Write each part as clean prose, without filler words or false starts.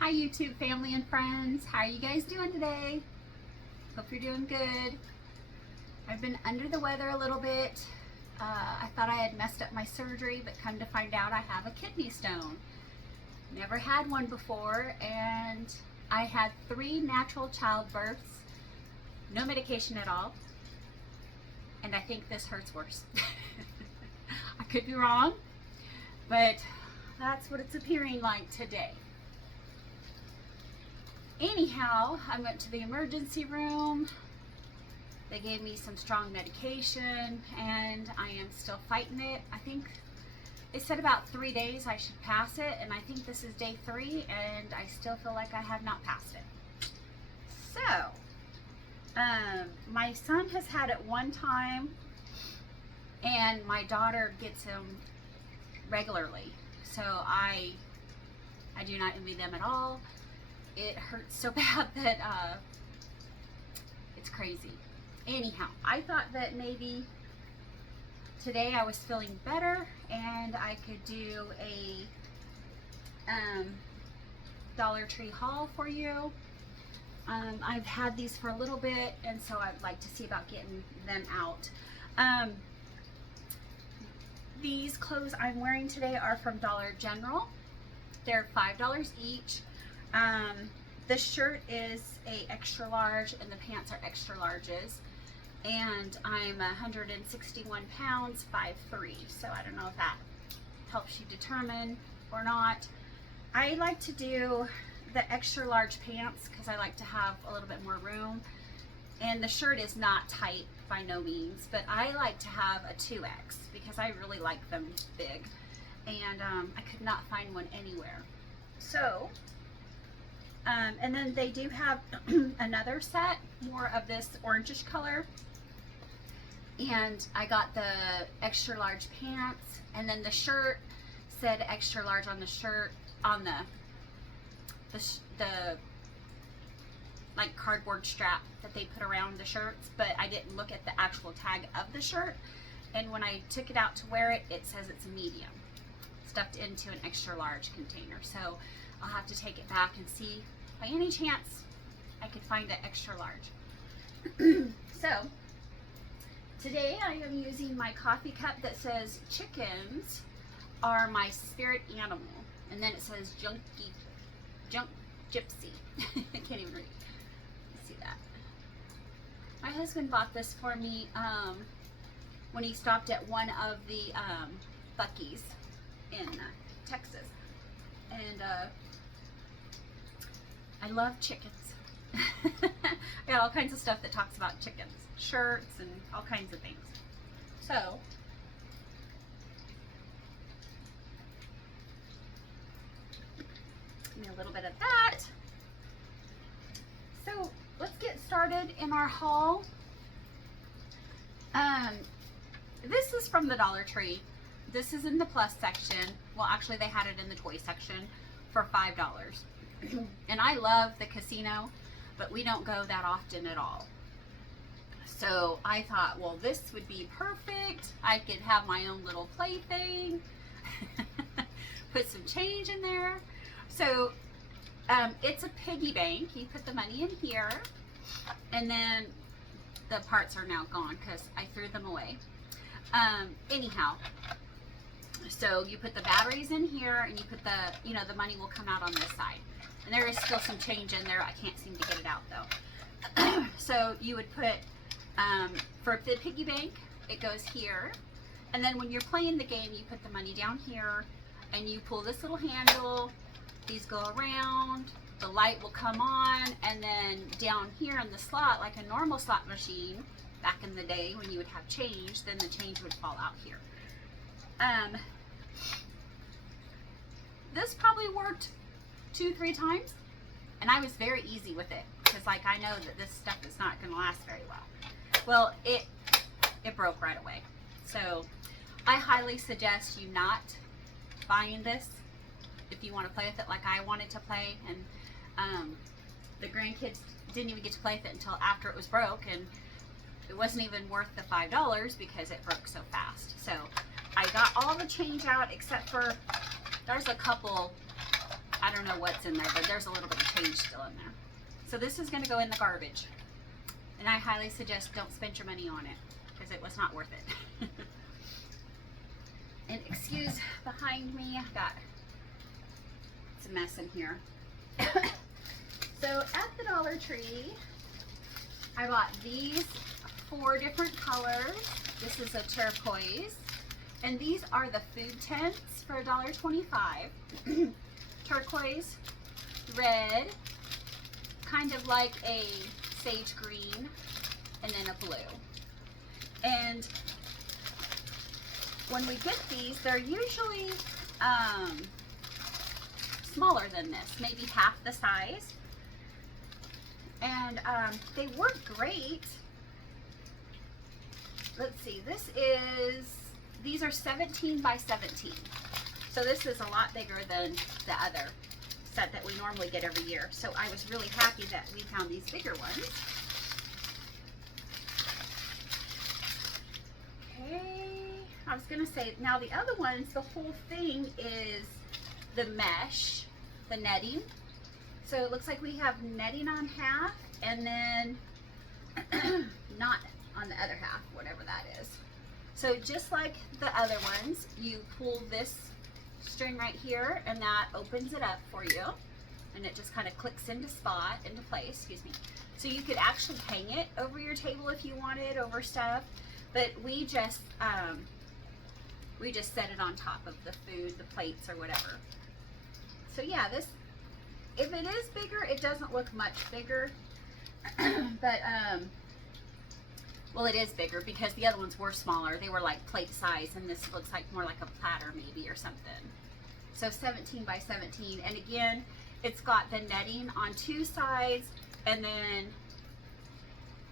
Hi YouTube family and friends. How are you guys doing today? Hope you're doing good. I've been under the weather a little bit. I thought I had messed up my surgery, but come to find out I have a kidney stone. Never had one before, and I had 3 natural childbirths, no medication at all, and I think this hurts worse. I could be wrong, but that's what it's appearing like today. Anyhow, I went to the emergency room. They gave me some strong medication and I am still fighting it. I think they said about 3 days I should pass it, and I think this is day 3 and I still feel like I have not passed it. So, my son has had it one time and my daughter gets him regularly. So I do not envy them at all. It hurts so bad that it's crazy. Anyhow, I thought that maybe today I was feeling better and I could do a Dollar Tree haul for you. I've had these for a little bit, and so I'd like to see about getting them out. These clothes I'm wearing today are from Dollar General. They're $5 each. The shirt is a extra large and the pants are extra larges, and I'm 161 pounds, 5'3", so I don't know if that helps you determine or not. I like to do the extra large pants because I like to have a little bit more room, and the shirt is not tight by no means, but I like to have a 2X because I really like them big, and I could not find one anywhere. So and then they do have another set, more of this orangish color, and I got the extra large pants, and then the shirt said extra large on the shirt, on the like cardboard strap that they put around the shirts, but I didn't look at the actual tag of the shirt, and when I took it out to wear it, it says it's a medium stuffed into an extra large container. So I'll have to take it back and see by any chance I could find an extra large. So today I am using my coffee cup that says chickens are my spirit animal, and then it says junk gypsy. I can't even read. See that? My husband bought this for me when he stopped at one of the Buc-ee's in Texas, and I love chickens. I got all kinds of stuff that talks about chickens, shirts and all kinds of things. So give me a little bit of that. So let's get started in our haul. This is from the Dollar Tree. This is in the plus section. Well, actually they had it in the toy section for $5. And I love the casino, but we don't go that often at all. So I thought, well, this would be perfect. I could have my own little plaything, put some change in there. So it's a piggy bank. You put the money in here, and then the parts are now gone because I threw them away. Anyhow, so you put the batteries in here, and you put the, the money will come out on this side. And there is still some change in there. I can't seem to get it out though. So you would put, for the piggy bank, it goes here. And then when you're playing the game, you put the money down here, and you pull this little handle. These go around, the light will come on, and then down here in the slot, like a normal slot machine, back in the day when you would have change, then the change would fall out here. This probably worked 2-3 times, and I was very easy with it because, like, I know that this stuff is not going to last very well. Well, it broke right away. So I highly suggest you not buying this if you want to play with it like I wanted to play, and the grandkids didn't even get to play with it until after it was broke, and it wasn't even worth the $5 because it broke so fast. So I got all the change out except for there's a couple I don't know what's in there, but there's a little bit of change still in there. So this is going to go in the garbage. And I highly suggest don't spend your money on it because it was not worth it. And excuse behind me, I've got, it's a mess in here. So at the Dollar Tree, I bought these 4 different colors. This is a turquoise. And these are the food tents for $1.25. Turquoise, red, kind of like a sage green, and then a blue. And when we get these, they're usually smaller than this, maybe half the size. And they work great. Let's see, these are 17 by 17. So this is a lot bigger than the other set that we normally get every year. So I was really happy that we found these bigger ones. Okay, I was gonna say, now the other ones, the whole thing is the mesh, the netting. So it looks like we have netting on half and then not on the other half, whatever that is. So just like the other ones, you pull this string right here and that opens it up for you. And it just kind of clicks into place, excuse me. So you could actually hang it over your table if you wanted, over stuff. But we just set it on top of the food, the plates or whatever. So yeah, this, if it is bigger, it doesn't look much bigger. But well, it is bigger because the other ones were smaller. They were like plate size, and this looks like more like a platter maybe or something. So 17 by 17, and again, it's got the netting on 2 sides, and then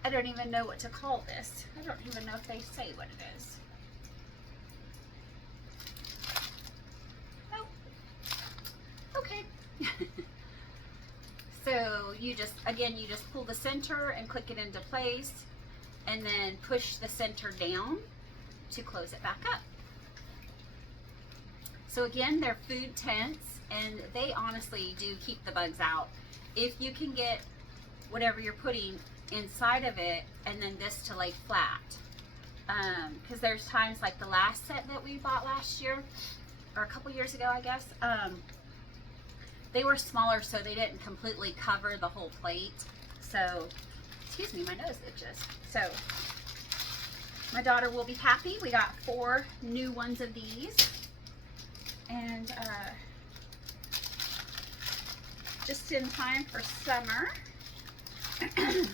I don't even know what to call this. I don't even know if they say what it is. Oh, okay. So you just, again, you just pull the center and click it into place, and then push the center down to close it back up. So again, they're food tents, and they honestly do keep the bugs out. If you can get whatever you're putting inside of it and then this to lay flat. Because there's times like the last set that we bought last year, or a couple years ago, I guess, they were smaller, so they didn't completely cover the whole plate. So, excuse me, my nose itches. So, my daughter will be happy. We got 4 new ones of these. And just in time for summer.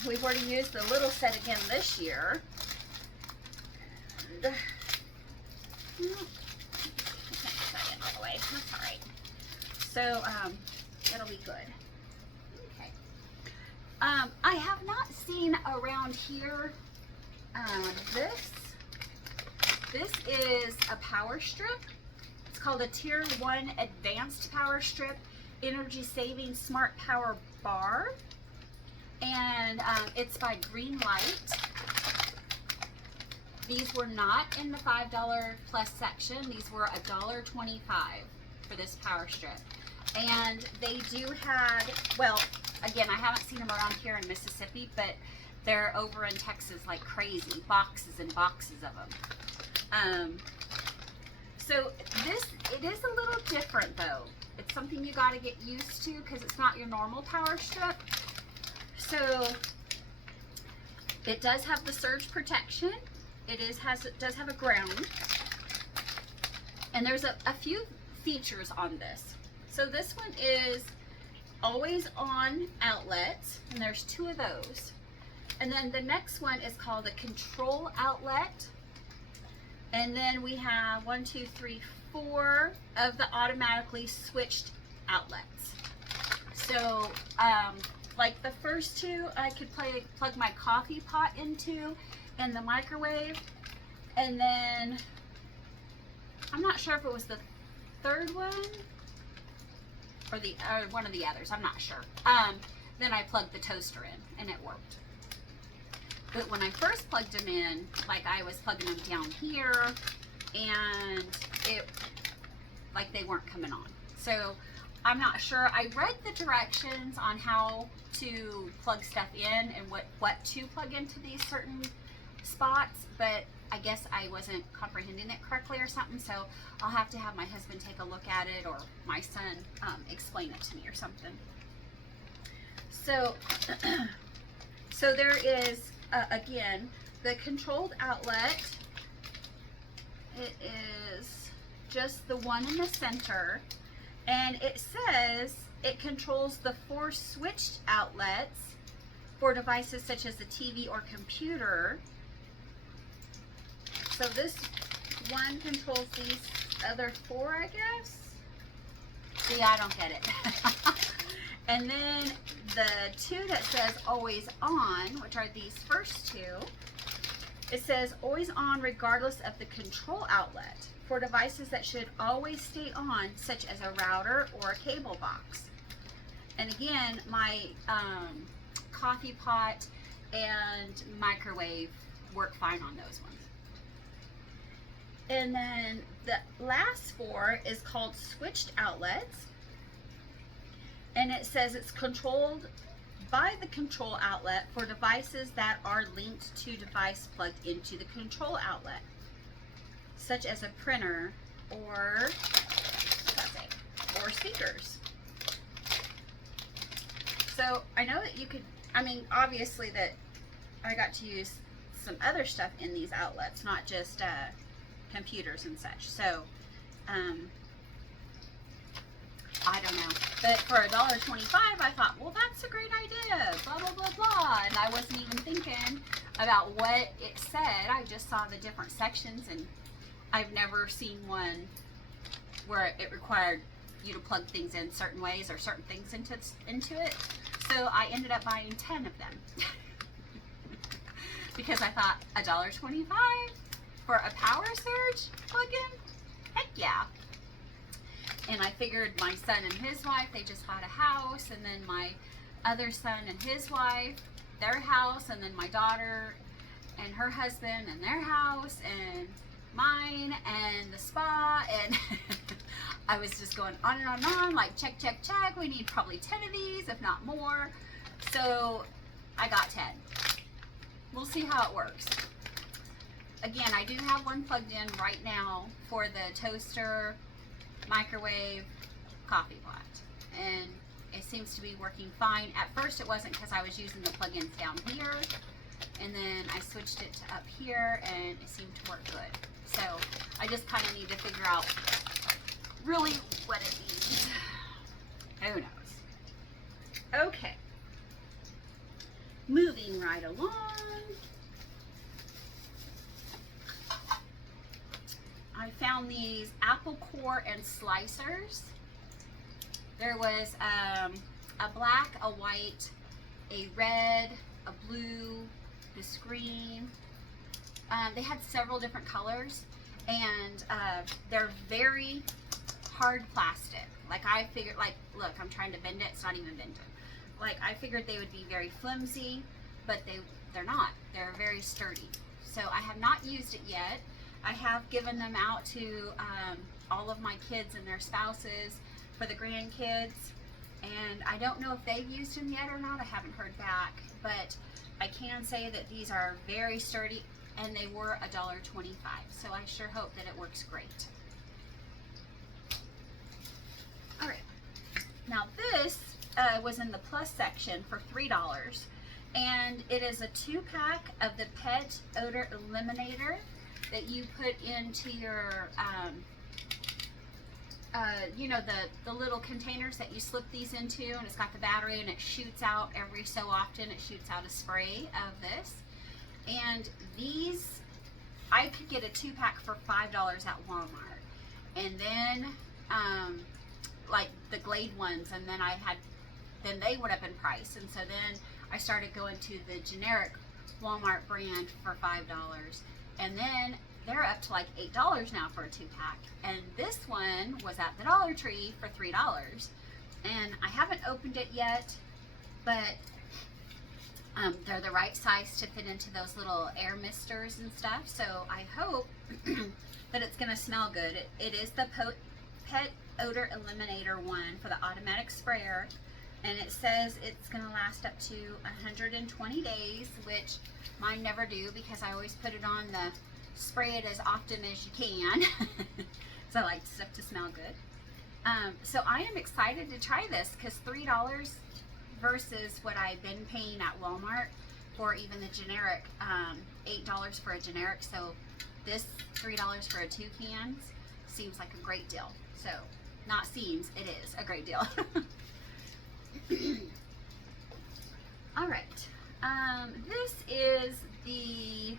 We've already used the little set again this year. And, I can't put it all the way. That's all right. So it'll be good. Okay. I have not seen around here this. This is a power strip. It's called a Tier 1 Advanced Power Strip Energy Saving Smart Power Bar. And it's by Green Light. These were not in the $5 plus section. These were $1.25 for this power strip. And they do have, well, again, I haven't seen them around here in Mississippi, but they're over in Texas like crazy, boxes and boxes of them. So this, it is a little different though. It's something you got to get used to because it's not your normal power strip. So it does have the surge protection. It does have a ground. And there's a few features on this. So this one is always on outlets, and there's 2 of those. And then the next one is called a control outlet. And then we have 1, 2, 3, 4 of the automatically switched outlets. So like the first 2, I could plug my coffee pot into in the microwave. And then I'm not sure if it was the 3rd one or one of the others, I'm not sure. Then I plugged the toaster in and it worked. But when I first plugged them in, like I was plugging them down here and it, like they weren't coming on. So I'm not sure. I read the directions on how to plug stuff in and what to plug into these certain spots, but I guess I wasn't comprehending it correctly or something, so I'll have to have my husband take a look at it, or my son explain it to me or something. So, so there is, again, the controlled outlet. It is just the one in the center, and it says it controls the 4 switched outlets for devices such as a TV or computer. So this one controls these other 4, I guess. See, I don't get it. And then the 2 that says always on, which are these first 2, it says always on regardless of the control outlet for devices that should always stay on, such as a router or a cable box. And again, my coffee pot and microwave work fine on those ones. And then the last 4 is called switched outlets. And it says it's controlled by the control outlet for devices that are linked to device plugged into the control outlet, such as a printer or speakers. So I know that you could, I mean, obviously that I got to use some other stuff in these outlets, not just computers and such. So I don't know, but for $1.25 I thought, well, that's a great idea, blah blah blah blah, and I wasn't even thinking about what it said. I just saw the different sections, and I've never seen one where it required you to plug things in certain ways or certain things into it. So I ended up buying 10 of them because I thought $1.25 for a power surge plug-in? Heck yeah. And I figured my son and his wife, they just bought a house, and then my other son and his wife, their house, and then my daughter and her husband and their house, and mine, and the spa, and I was just going on and on and on, like check, check, check, we need probably 10 of these, if not more. So I got 10. We'll see how it works. Again, I do have one plugged in right now for the toaster, microwave, coffee pot, and it seems to be working fine. At first it wasn't, because I was using the plugins down here, and then I switched it to up here, and it seemed to work good. So I just kind of need to figure out really what it means. Who knows? Okay, moving right along. I found these apple core and slicers. There was a black, a white, a red, a blue, this green. They had several different colors, and they're very hard plastic. Like I figured, like, look, I'm trying to bend it, it's not even bended. Like I figured they would be very flimsy, but they're not. They're very sturdy. So I have not used it yet. I have given them out to all of my kids and their spouses for the grandkids, and I don't know if they've used them yet or not. I haven't heard back, but I can say that these are very sturdy, and they were $1.25, so I sure hope that it works great. All right, now this was in the plus section for $3, and it is a 2-pack of the Pet Odor Eliminator that you put into your, you know, the little containers that you slip these into, and it's got the battery, and it shoots out every so often. It shoots out a spray of this. And these, I could get a 2-pack for $5 at Walmart. And then, like the Glade ones, and then then they went up in price. And so then I started going to the generic Walmart brand for $5. And then they're up to like $8 now for a 2-pack. And this one was at the Dollar Tree for $3. And I haven't opened it yet, but they're the right size to fit into those little air misters and stuff. So I hope that it's going to smell good. It is the Pet odor eliminator one for the automatic sprayer, and it says it's going to last up to 120 days, which mine never do because I always put it on the spray it as often as you can. So I like stuff to smell good. So I am excited to try this because $3 versus what I've been paying at Walmart for even the generic, $8 for a generic. So this $3 for a 2 cans seems like a great deal. So not seems, it is a great deal. All right, this is the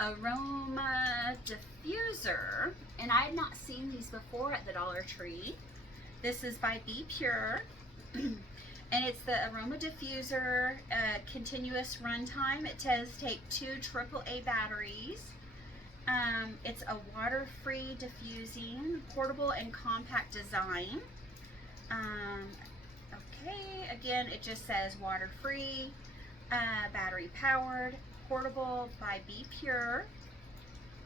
Aroma Diffuser, and I had not seen these before at the Dollar Tree. This is by Be Pure, and it's the Aroma Diffuser continuous runtime. It says take 2 AAA batteries. It's a water-free diffusing, portable and compact design. Okay, again, it just says water-free, battery-powered, portable by Be Pure,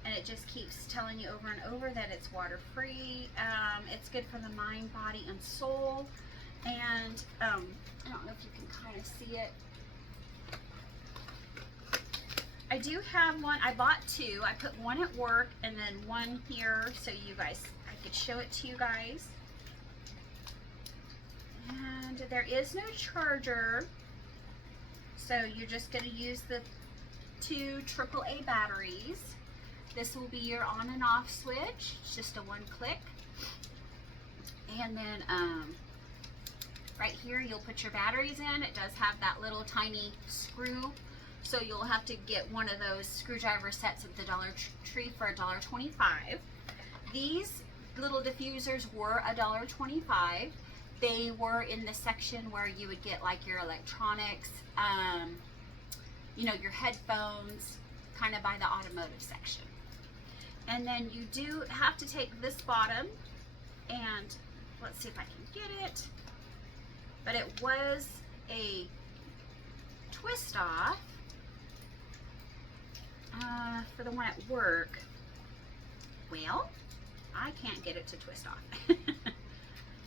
and it just keeps telling you over and over that it's water-free. It's good for the mind, body, and soul. And I don't know if you can kind of see it. I do have one. I bought 2. I put one at work and then one here so you guys, I could show it to you guys. And there is no charger, so you're just going to use the 2 AAA batteries. This will be your on and off switch. It's just a 1 click. And then right here you'll put your batteries in. It does have that little tiny screw, so you'll have to get one of those screwdriver sets at the Dollar Tree for $1.25. These little diffusers were $1.25. They were in the section where you would get like your electronics, you know, your headphones, kind of by the automotive section. And then you do have to take this bottom, and let's see if I can get it. But it was a twist off for the one at work. Well, I can't get it to twist off.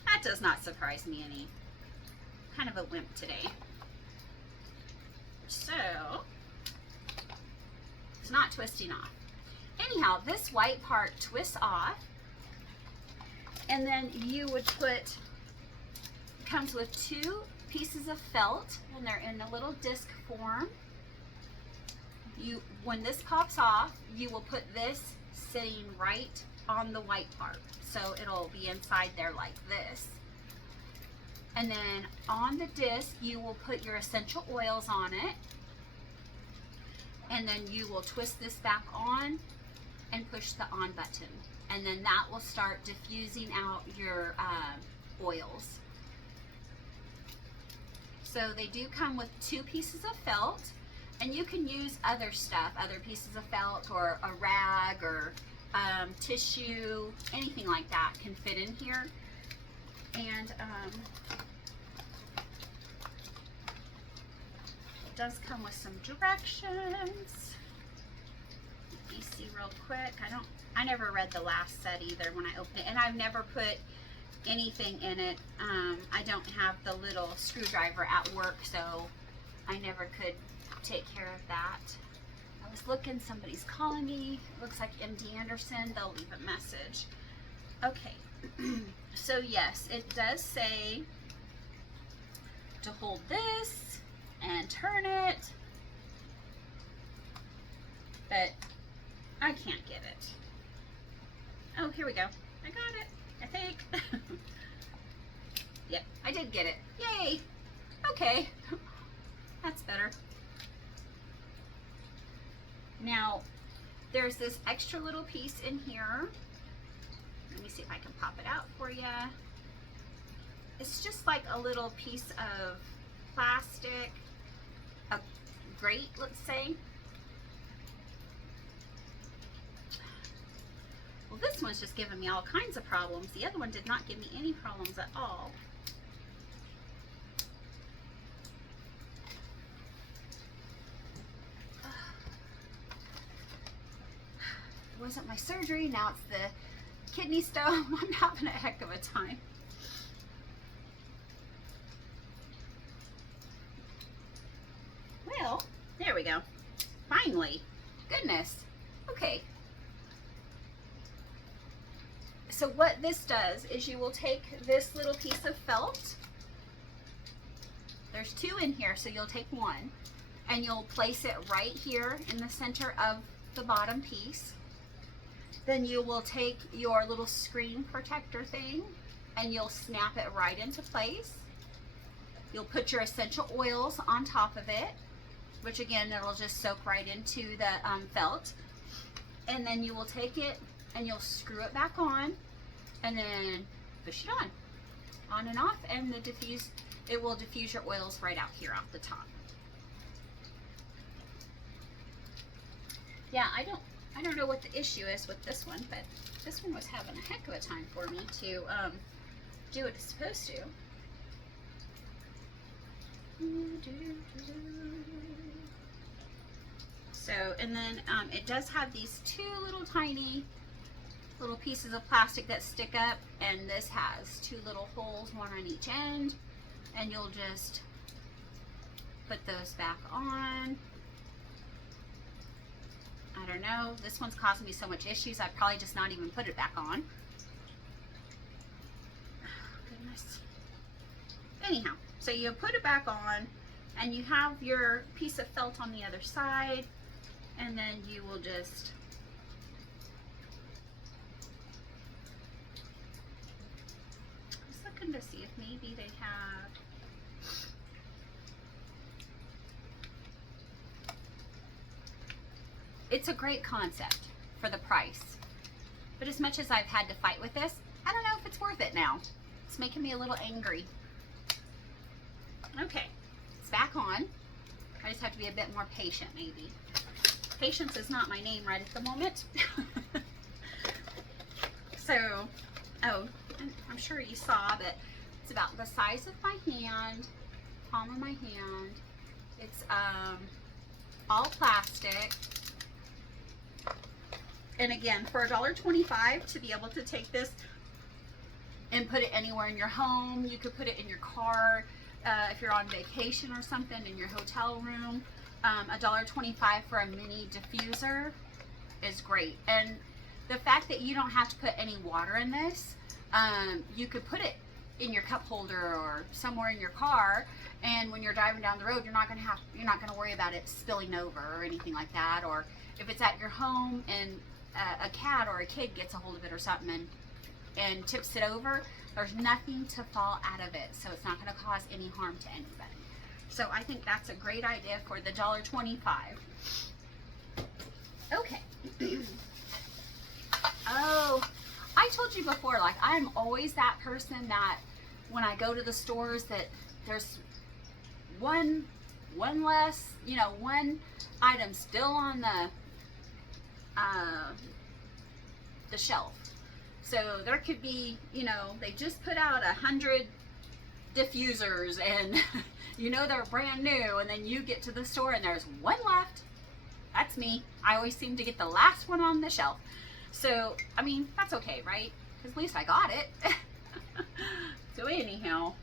That does not surprise me any. Kind of a wimp today. So, it's not twisting off. Anyhow, this white part twists off, and then you would put, comes with 2 pieces of felt, and they're in a little disc form. When this pops off, you will put this sitting right on the white part. So it'll be inside there like this. And then on the disc, you will put your essential oils on it. And then you will twist this back on and push the on button. And then that will start diffusing out your oils. So they do come with 2 pieces of felt, and you can use other stuff, other pieces of felt or a rag or tissue, anything like that can fit in here. And it does come with some directions. Let me see real quick. I never read the last set either when I opened it, and I've never put anything in it. I don't have the little screwdriver at work, so I never could take care of that. I was looking, somebody's calling me. It looks like MD Anderson. They'll leave a message. Okay, so yes, it does say to hold this and turn it, but I can't get it. Oh, here we go. I got it, I think. Yep, I did get it. Yay! Okay, that's better. Now, there's this extra little piece in here. Let me see if I can pop it out for you. It's just like a little piece of plastic, a grate, let's say. Well, this one's just giving me all kinds of problems. The other one did not give me any problems at all. It wasn't my surgery, now it's the kidney stone. I'm having a heck of a time. Well, there we go. Finally. Goodness. Okay. So what this does is you will take this little piece of felt. There's 2 in here, so you'll take one. And you'll place it right here in the center of the bottom piece. Then you will take your little screen protector thing and you'll snap it right into place. You'll put your essential oils on top of it, which again, it'll just soak right into the felt. And then you will take it and you'll screw it back on and then push it on and off, and it will diffuse your oils right out here off the top. Yeah, I don't know what the issue is with this one, but this one was having a heck of a time for me to do what it's supposed to. So, and then it does have these 2 little tiny little pieces of plastic that stick up, and this has 2 little holes, one on each end, and you'll just put those back on. I don't know, this one's causing me so much issues, I'd probably just not even put it back on. Oh, goodness. Anyhow, so you put it back on, and you have your piece of felt on the other side, and then you will just looking to see if maybe they have it's a great concept for the price, but as much as I've had to fight with this, I don't know if it's worth it now. It's making me a little angry. Okay, it's back on. I just have to be a bit more patient maybe. Patience is not my name right at the moment. So, oh, I'm sure you saw that it's about the size of my hand, palm of my hand. It's all plastic. And again, for $1.25 to be able to take this and put it anywhere in your home. You could put it in your car if you're on vacation or something, in your hotel room. $1.25 for a mini diffuser is great. And the fact that you don't have to put any water in this, you could put it in your cup holder or somewhere in your car, and when you're driving down the road, you're not gonna worry about it spilling over or anything like that. Or if it's at your home and a cat or a kid gets a hold of it or something and tips it over, there's nothing to fall out of it, so it's not going to cause any harm to anybody. So I think that's a great idea for the $1.25. Okay. Oh, I told you before, like, I'm always that person that when I go to the stores that there's one less, one item still on the shelf. So there could be, they just put out 100 diffusers and they're brand new, and then you get to the store and there's one left. That's me. I always seem to get the last one on the shelf. So, I mean, that's okay, right? Because at least I got it. So anyhow,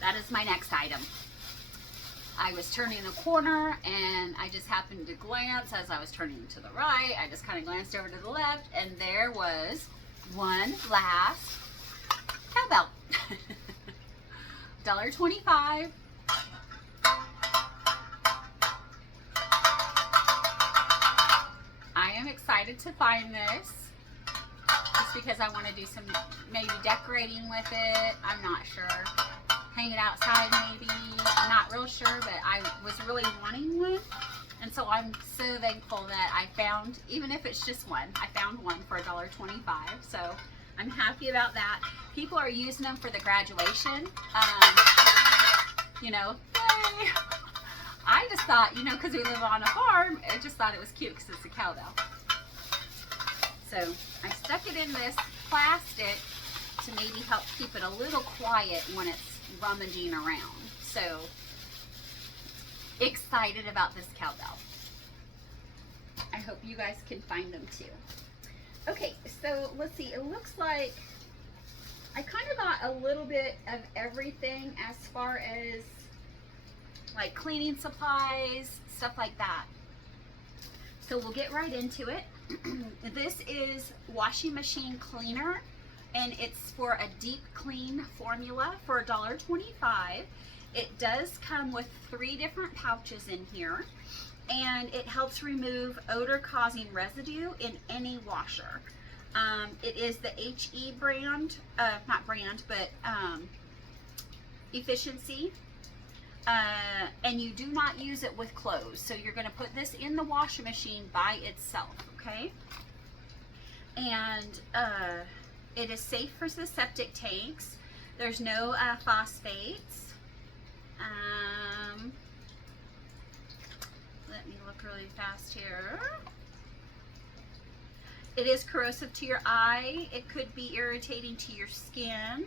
that is my next item. I was turning the corner and I just happened to glance as I was turning to the right. I just kind of glanced over to the left, and there was one last cowbell. $1.25. I am excited to find this just because I want to do some maybe decorating with it. I'm not sure. Hang it outside maybe. I'm not real sure, but I was really wanting one. And so I'm so thankful that I found, even if it's just one, I found one for $1.25. So I'm happy about that. People are using them for the graduation. Yay. I just thought, because we live on a farm, I just thought it was cute because it's a cowbell. So I stuck it in this plastic to maybe help keep it a little quiet when it's rummaging around. So excited about this cowbell. I hope you guys can find them too. Okay, so let's see. It looks like I kind of got a little bit of everything as far as like cleaning supplies, stuff like that. So we'll get right into it. This is washing machine cleaner, and it's for a deep clean formula for $1.25. It does come with 3 different pouches in here, and it helps remove odor causing residue in any washer. It is the HE brand, not brand, but efficiency. And you do not use it with clothes. So you're going to put this in the washing machine by itself, okay? And it is safe for the septic tanks. There's no phosphates. Let me look really fast here. It is corrosive to your eye. It could be irritating to your skin.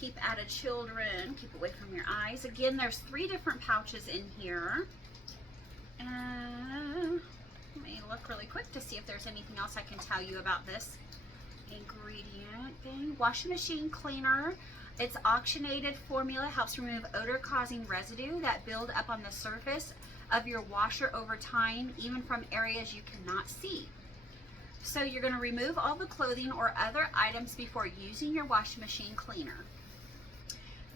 Keep out of children. Keep away from your eyes. Again, there's 3 different pouches in here. Let me look really quick to see if there's anything else I can tell you about this ingredient thing. Washing machine cleaner. Its oxygenated formula helps remove odor-causing residue that build up on the surface of your washer over time, even from areas you cannot see. So you're going to remove all the clothing or other items before using your washing machine cleaner.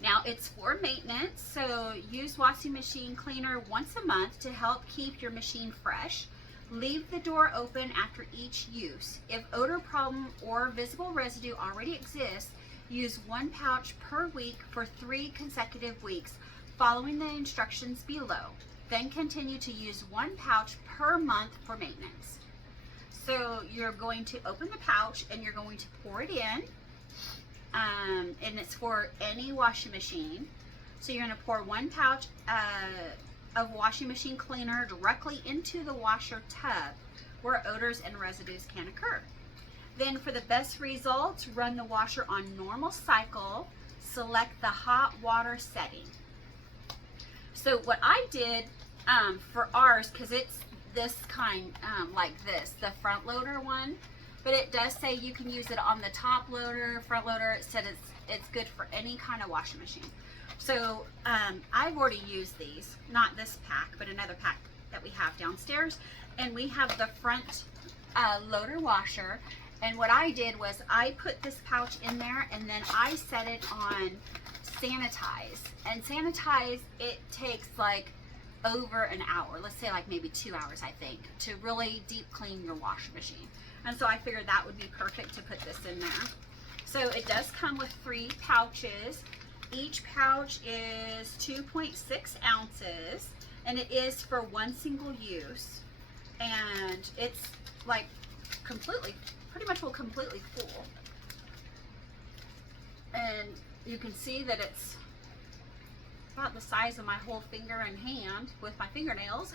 Now it's for maintenance, so use washing machine cleaner once a month to help keep your machine fresh. Leave the door open after each use. If odor problem or visible residue already exists, use 1 pouch per week for 3 consecutive weeks, following the instructions below. Then continue to use 1 pouch per month for maintenance. So you're going to open the pouch and you're going to pour it in, and it's for any washing machine. So you're going to pour 1 pouch of washing machine cleaner directly into the washer tub where odors and residues can occur. Then for the best results, run the washer on normal cycle. Select the hot water setting. So what I did for ours, because it's this kind, like this, the front loader one, but it does say you can use it on the top loader, front loader. It said it's good for any kind of washing machine. So I've already used these, not this pack, but another pack that we have downstairs, and we have the front loader washer. And what I did was I put this pouch in there, and then I set it on sanitize. And sanitize, it takes like over an hour, let's say like maybe 2 hours, I think, to really deep clean your washing machine. And so I figured that would be perfect to put this in there. So it does come with 3 pouches. Each pouch is 2.6 ounces, and it is for 1 single use. And it's like pretty much will completely full. And you can see that it's about the size of my whole finger and hand with my fingernails.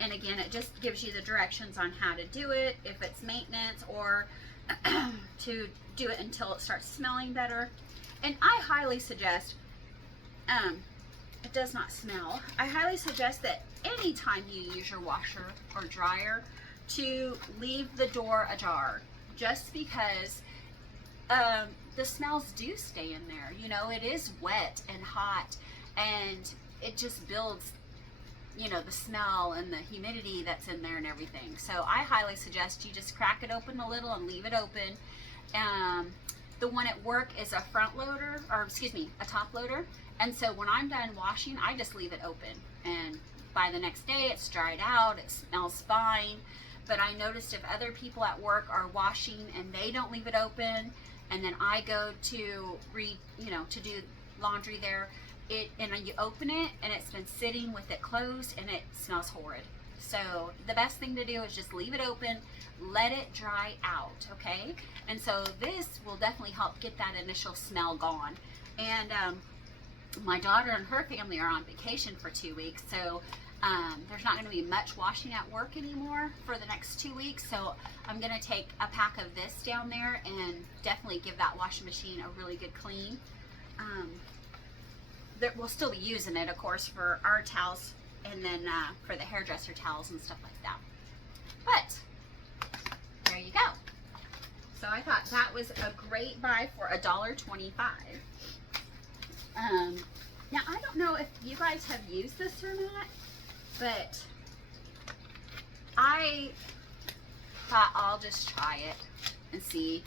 And again, it just gives you the directions on how to do it, if it's maintenance, or to do it until it starts smelling better. And I highly suggest, it does not smell. I highly suggest that anytime you use your washer or dryer, to leave the door ajar, just because the smells do stay in there. You know, it is wet and hot, and it just builds, you know, the smell and the humidity that's in there and everything. So I highly suggest you just crack it open a little and leave it open. The one at work is a front loader, or excuse me, a top loader. And so when I'm done washing, I just leave it open. And by the next day, it's dried out, it smells fine. But I noticed if other people at work are washing and they don't leave it open, and then I go to to do laundry there, and you open it and it's been sitting with it closed and it smells horrid. So the best thing to do is just leave it open, let it dry out, okay? And so this will definitely help get that initial smell gone. And my daughter and her family are on vacation for 2 weeks, so there's not going to be much washing at work anymore for the next 2 weeks. So I'm going to take a pack of this down there and definitely give that washing machine a really good clean. We'll still be using it, of course, for our towels and then for the hairdresser towels and stuff like that. But there you go. So I thought that was a great buy for $1.25. Now I don't know if you guys have used this or not, but I thought I'll just try it and see.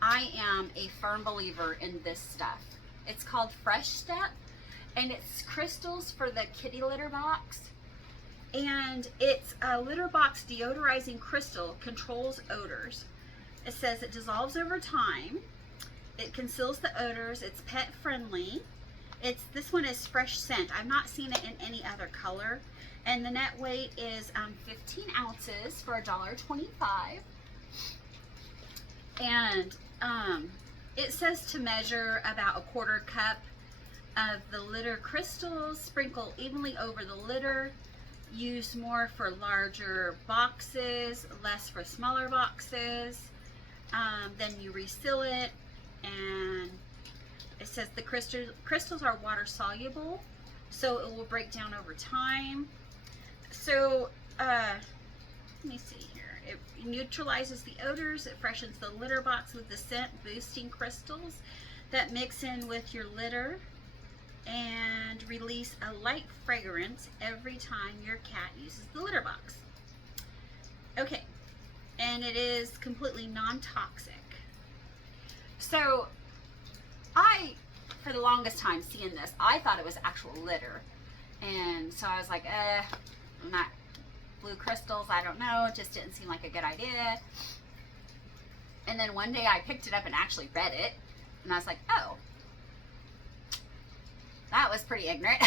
I am a firm believer in this stuff. It's called Fresh Step, and it's crystals for the kitty litter box. And it's a litter box deodorizing crystal, controls odors. It says it dissolves over time. It conceals the odors. It's pet friendly. This one is fresh scent. I've not seen it in any other color. And the net weight is 15 ounces for $1.25. And it says to measure about a 1/4 cup of the litter crystals, sprinkle evenly over the litter, use more for larger boxes, less for smaller boxes. Then you reseal it, and it says the crystals are water soluble, so it will break down over time. So let me see here. It neutralizes the odors. It freshens the litter box with the scent boosting crystals that mix in with your litter and release a light fragrance every time your cat uses the litter box. Okay, and it is completely non-toxic. So for the longest time seeing this, I thought it was actual litter, and so I was like, not blue crystals, I don't know, it just didn't seem like a good idea. And then one day I picked it up and actually read it, and I was like, oh, that was pretty ignorant.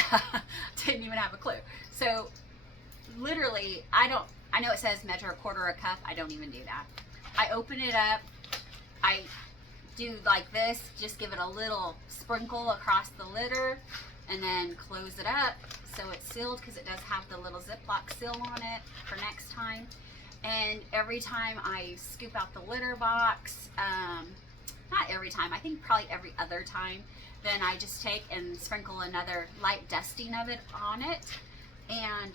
Didn't even have a clue. So literally, I know it says measure 1/4 cup. I don't even do that. I open it up, I do like this, just give it a little sprinkle across the litter, and then close it up so it's sealed, because it does have the little Ziploc seal on it for next time. And every time I scoop out the litter box, not every time, I think probably every other time, then I just take and sprinkle another light dusting of it on it, and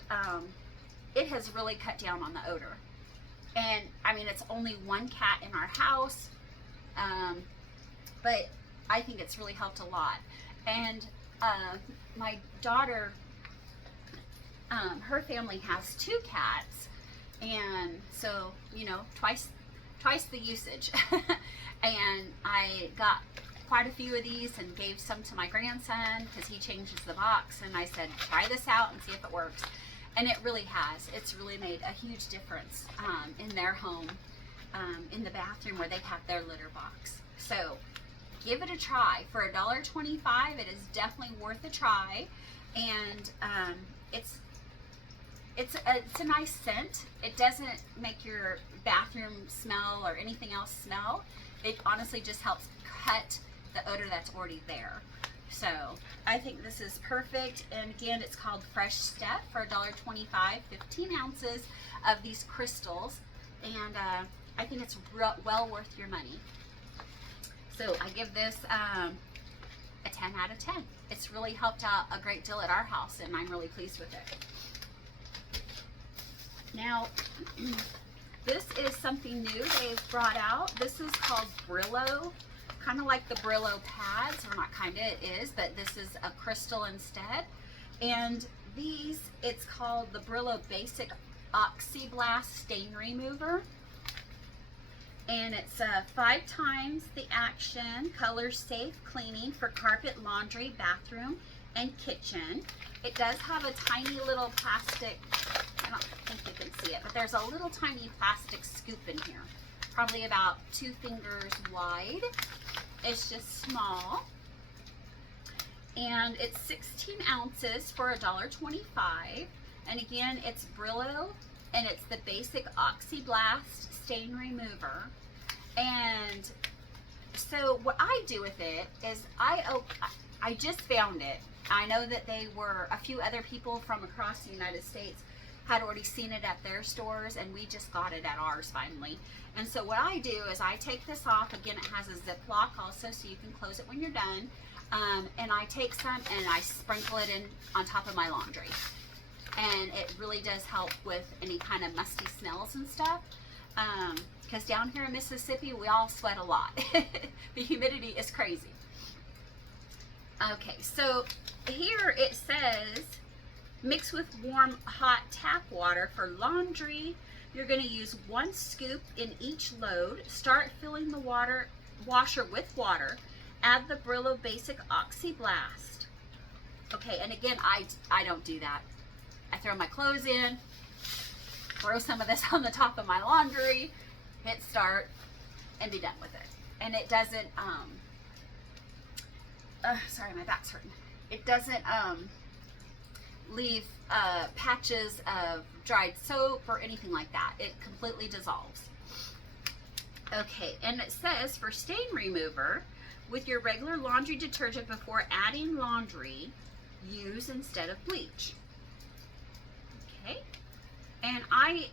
it has really cut down on the odor. And I mean, it's only one cat in our house, but I think it's really helped a lot. And my daughter, her family has 2 cats, and so, you know, twice the usage. And I got quite a few of these and gave some to my grandson because he changes the box, and I said, try this out and see if it works. And it really has. It's really made a huge difference in their home, in the bathroom where they have their litter box. So give it a try. For $1.25, it is definitely worth a try. And it's a nice scent. It doesn't make your bathroom smell or anything else smell. It honestly just helps cut the odor that's already there. So I think this is perfect. And again, it's called Fresh Step for $1.25, 15 ounces of these crystals. And I think it's well worth your money. So I give this a 10 out of 10. It's really helped out a great deal at our house, and I'm really pleased with it. Now, this is something new they've brought out. This is called Brillo. Kind of like the Brillo pads, or not kind of, it is, but this is a crystal instead. And these, it's called the Brillo Basic Oxyblast Stain Remover. And it's 5 times the action, color safe cleaning for carpet, laundry, bathroom, and kitchen. It does have a tiny little plastic, I don't think you can see it, but there's a little tiny plastic scoop in here. Probably about 2 fingers wide. It's just small. And it's 16 ounces for $1.25. And again, it's Brillo, and it's the Basic Oxyblast Stain Remover. And so what I do with it is I just found it. I know that they were, a few other people from across the United States had already seen it at their stores, and we just got it at ours finally. And so what I do is I take this off. Again, it has a Ziploc also, so you can close it when you're done. And I take some and I sprinkle it in on top of my laundry. and it really does help with any kind of musty smells and stuff. Because down here in Mississippi, we all sweat a lot. The humidity is crazy. Okay, so here it says, mix with warm, hot tap water for laundry. You're going to use 1 scoop in each load. Start filling the washer with water. Add the Brillo Basic Oxy Blast. Okay, and again, I don't do that. I throw my clothes in, throw some of this on the top of my laundry, hit start, and be done with it. And it doesn't, sorry, my back's hurting. It doesn't leave patches of dried soap or anything like that. It completely dissolves. Okay, and it says for stain remover, with your regular laundry detergent before adding laundry, use instead of bleach. Okay, and I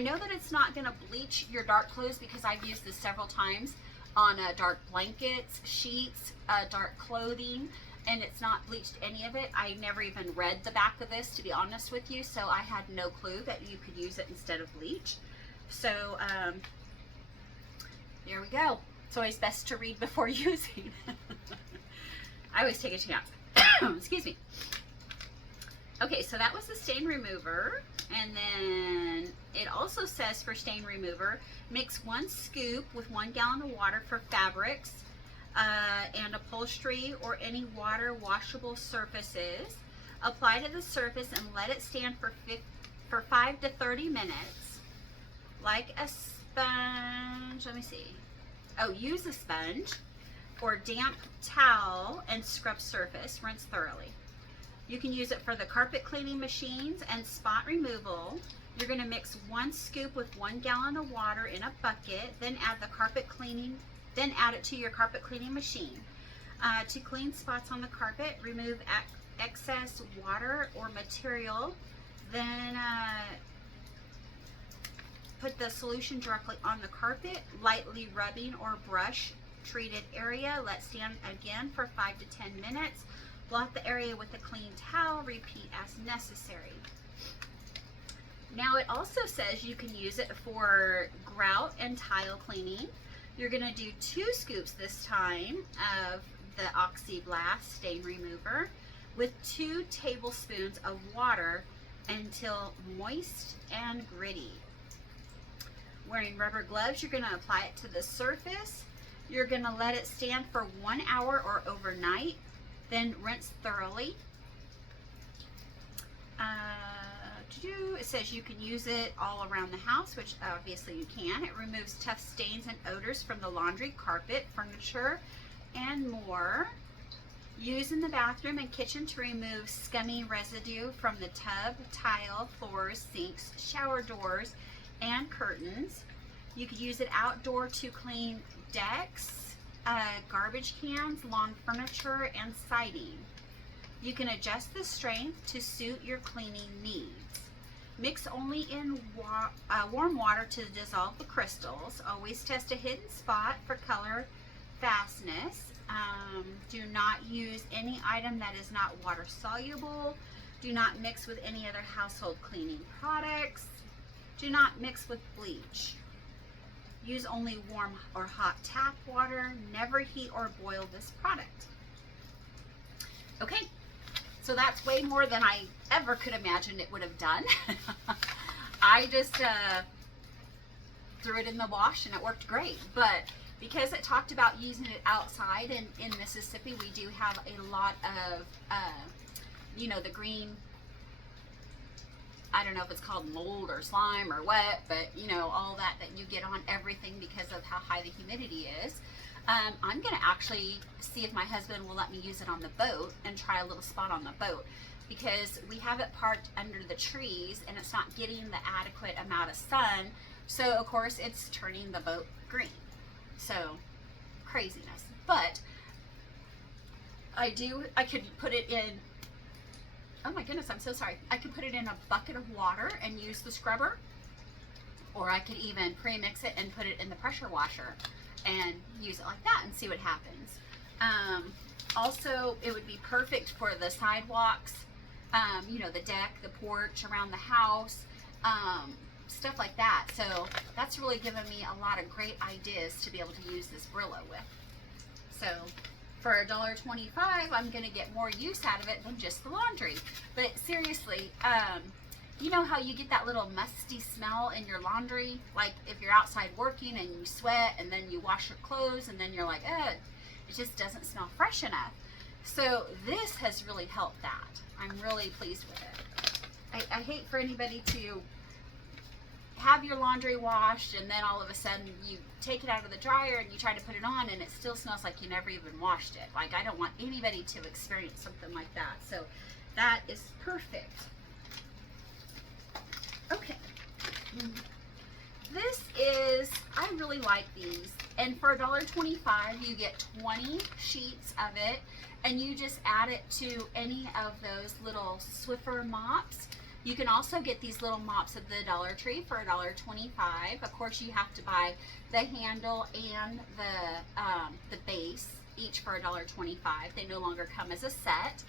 know that it's not going to bleach your dark clothes because I've used this several times on dark blankets, sheets, dark clothing, and it's not bleached any of it. I never even read the back of this, to be honest with you, so I had no clue that you could use it instead of bleach. So there we go. It's always best to read before using. I always take a chance. Excuse me. Okay, so that was the stain remover, and then it also says for stain remover, mix 1 scoop with 1 gallon of water for fabrics and upholstery or any water washable surfaces. Apply to the surface and let it stand for 5 to 30 minutes. Like a sponge, let me see. Oh, use a sponge or damp towel and scrub surface. Rinse thoroughly. You can use it for the carpet cleaning machines and spot removal. You're going to mix 1 scoop with 1 gallon of water in a bucket, then add it to your carpet cleaning machine. To clean spots on the carpet, remove excess water or material, then put the solution directly on the carpet, lightly rubbing or brush treated area. Let stand again for 5 to 10 minutes. Blot the area with a clean towel. Repeat as necessary. Now it also says you can use it for grout and tile cleaning. You're going to do 2 scoops this time of the Oxy Blast stain remover with 2 tablespoons of water until moist and gritty. Wearing rubber gloves, you're going to apply it to the surface. You're going to let it stand for 1 hour or overnight. Then rinse thoroughly. It says you can use it all around the house, which obviously you can. It removes tough stains and odors from the laundry, carpet, furniture, and more. Use in the bathroom and kitchen to remove scummy residue from the tub, tile, floors, sinks, shower doors, and curtains. You could use it outdoor to clean decks, garbage cans, lawn furniture, and siding. You can adjust the strength to suit your cleaning needs. Mix only in warm water to dissolve the crystals. Always test a hidden spot for color fastness. Do not use any item that is not water soluble. Do not mix with any other household cleaning products. Do not mix with bleach. Use only warm or hot tap water. Never heat or boil this product. Okay, so that's way more than I ever could imagine it would have done. I just threw it in the wash and it worked great. But because it talked about using it outside in Mississippi, we do have a lot of, you know, the green, I don't know if it's called mold or slime or what, but you know, all that you get on everything because of how high the humidity is. I'm going to actually see if my husband will let me use it on the boat and try a little spot on the boat, because we have it parked under the trees and it's not getting the adequate amount of sun. So of course it's turning the boat green. So craziness. But I could put it in, oh my goodness, I'm so sorry. I could put it in a bucket of water and use the scrubber, or I could even pre-mix it and put it in the pressure washer and use it like that and see what happens. Also, it would be perfect for the sidewalks, you know, the deck, the porch, around the house, stuff like that. So that's really given me a lot of great ideas to be able to use this Brillo with. So for $1.25, I'm going to get more use out of it than just the laundry. But seriously, you know how you get that little musty smell in your laundry? Like if you're outside working and you sweat and then you wash your clothes and then you're like, it just doesn't smell fresh enough. So this has really helped that. I'm really pleased with it. I hate for anybody to have your laundry washed and then all of a sudden you take it out of the dryer and you try to put it on and it still smells like you never even washed it. Like, I don't want anybody to experience something like that. So that is perfect. Okay. This is, I really like these. And for $1.25, you get 20 sheets of it, and you just add it to any of those little Swiffer mops. You can also get these little mops at the Dollar Tree for $1.25. Of course, you have to buy the handle and the base, each for $1.25. They no longer come as a set.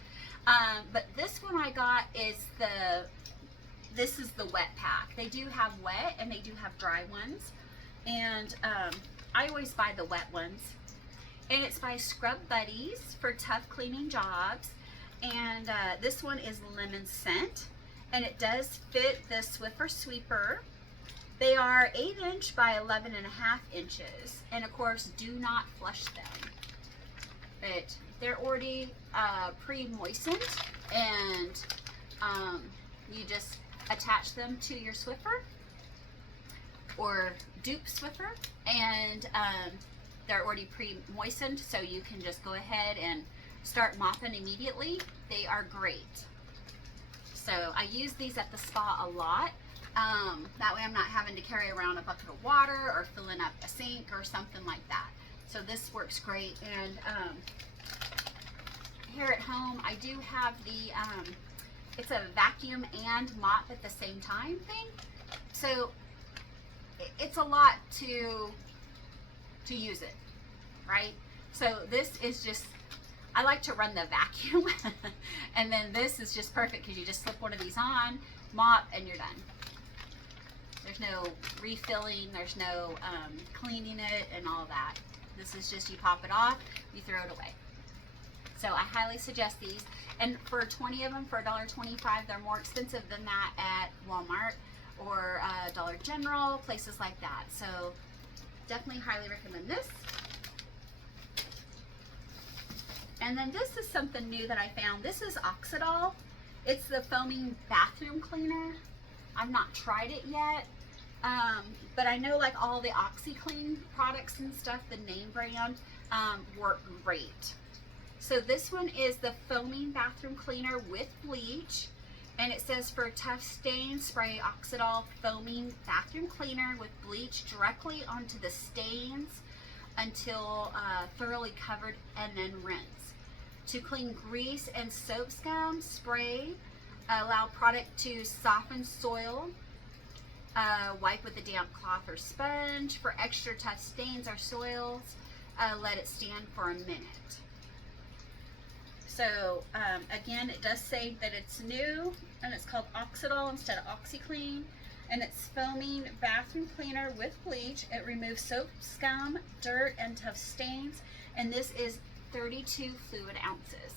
But this one I got is this is the wet pack. They do have wet and they do have dry ones. And I always buy the wet ones. And it's by Scrub Buddies for tough cleaning jobs. And this one is lemon scent. And it does fit the Swiffer Sweeper. They are 8" by 11.5 inches. And of course, do not flush them. But they're already pre-moistened. And you just attach them to your Swiffer or dupe Swiffer, and they're already pre-moistened, so you can just go ahead and start mopping immediately. They are great. So I use these at the spa a lot. That way I'm not having to carry around a bucket of water or filling up a sink or something like that. So this works great. And here at home I do have the it's a vacuum and mop at the same time thing. So it's a lot to use it, right? So this is just, I like to run the vacuum and then this is just perfect because you just slip one of these on, mop, and you're done. There's no refilling, there's no cleaning it and all that. This is just, you pop it off, you throw it away. So I highly suggest these. And for 20 of them for $1.25, they're more expensive than that at Walmart or Dollar General, places like that. So definitely highly recommend this. And then this is something new that I found. This is Oxydol. It's the foaming bathroom cleaner. I've not tried it yet, but I know like all the OxiClean products and stuff, the name brand, work great. So this one is the foaming bathroom cleaner with bleach, and it says for tough stains, spray Oxydol foaming bathroom cleaner with bleach directly onto the stains until thoroughly covered, and then rinse. To clean grease and soap scum, spray, allow product to soften soil, wipe with a damp cloth or sponge. For extra tough stains or soils, let it stand for a minute. So again, it does say that it's new, and it's called Oxydol instead of OxiClean, and it's foaming bathroom cleaner with bleach. It removes soap, scum, dirt, and tough stains, and this is 32 fluid ounces.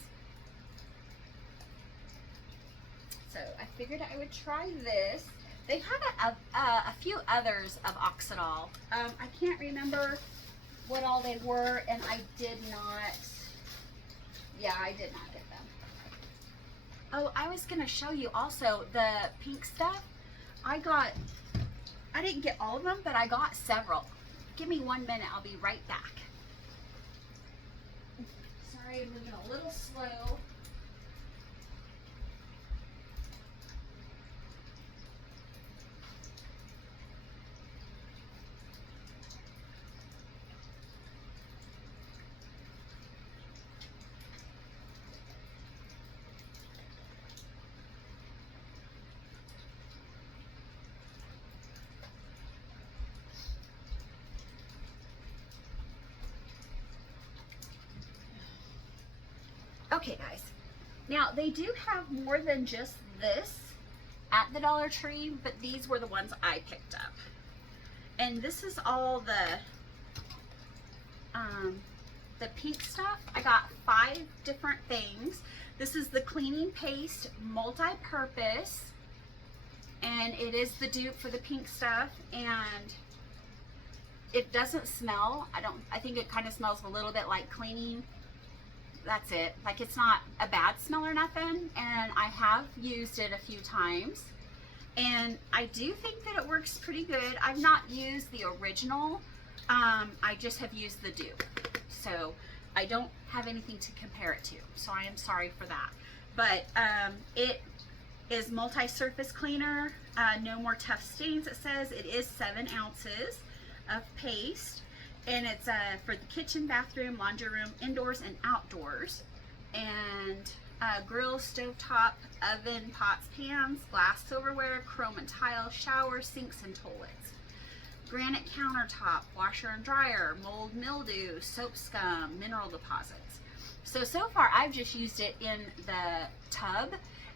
So I figured I would try this. They had a few others of Oxydol. I can't remember what all they were, and I did not. Yeah, I did not get them. Oh, I was going to show you also the pink stuff. I didn't get all of them, but I got several. Give me 1 minute. I'll be right back. Sorry, I'm moving a little slow. Okay, guys, Now, they do have more than just this at the Dollar Tree, but these were the ones I picked up. And this is all the pink stuff. I got 5 different things. This is the cleaning paste multi-purpose, and it is the dupe for the pink stuff, and it doesn't smell. I think it kind of smells a little bit like cleaning. That's it. Like, it's not a bad smell or nothing, and I have used it a few times, and I do think that it works pretty good. I've not used the original. I just have used the dupe, so I don't have anything to compare it to, so I am sorry for that. But it is multi-surface cleaner, no more tough stains. It says it is 7 ounces of paste, and it's for the kitchen, bathroom, laundry room, indoors and outdoors, and grill, stovetop, oven, pots, pans, glass, silverware, chrome and tile, shower, sinks and toilets, granite countertop, washer and dryer, mold, mildew, soap scum, mineral deposits. So far I've just used it in the tub,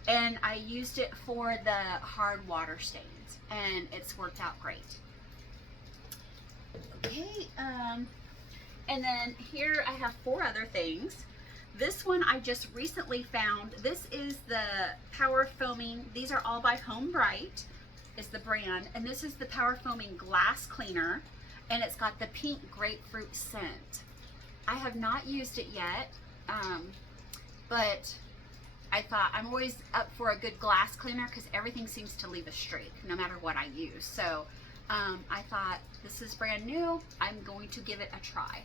and I used it for the hard water stains, and it's worked out great. Okay, and then here I have 4 other things. This one I just recently found. This is the Power Foaming. These are all by Home Bright is the brand, and this is the Power Foaming glass cleaner, and it's got the pink grapefruit scent. I have not used it yet, but I thought I'm always up for a good glass cleaner because everything seems to leave a streak no matter what I use. So I thought, this is brand new, I'm going to give it a try.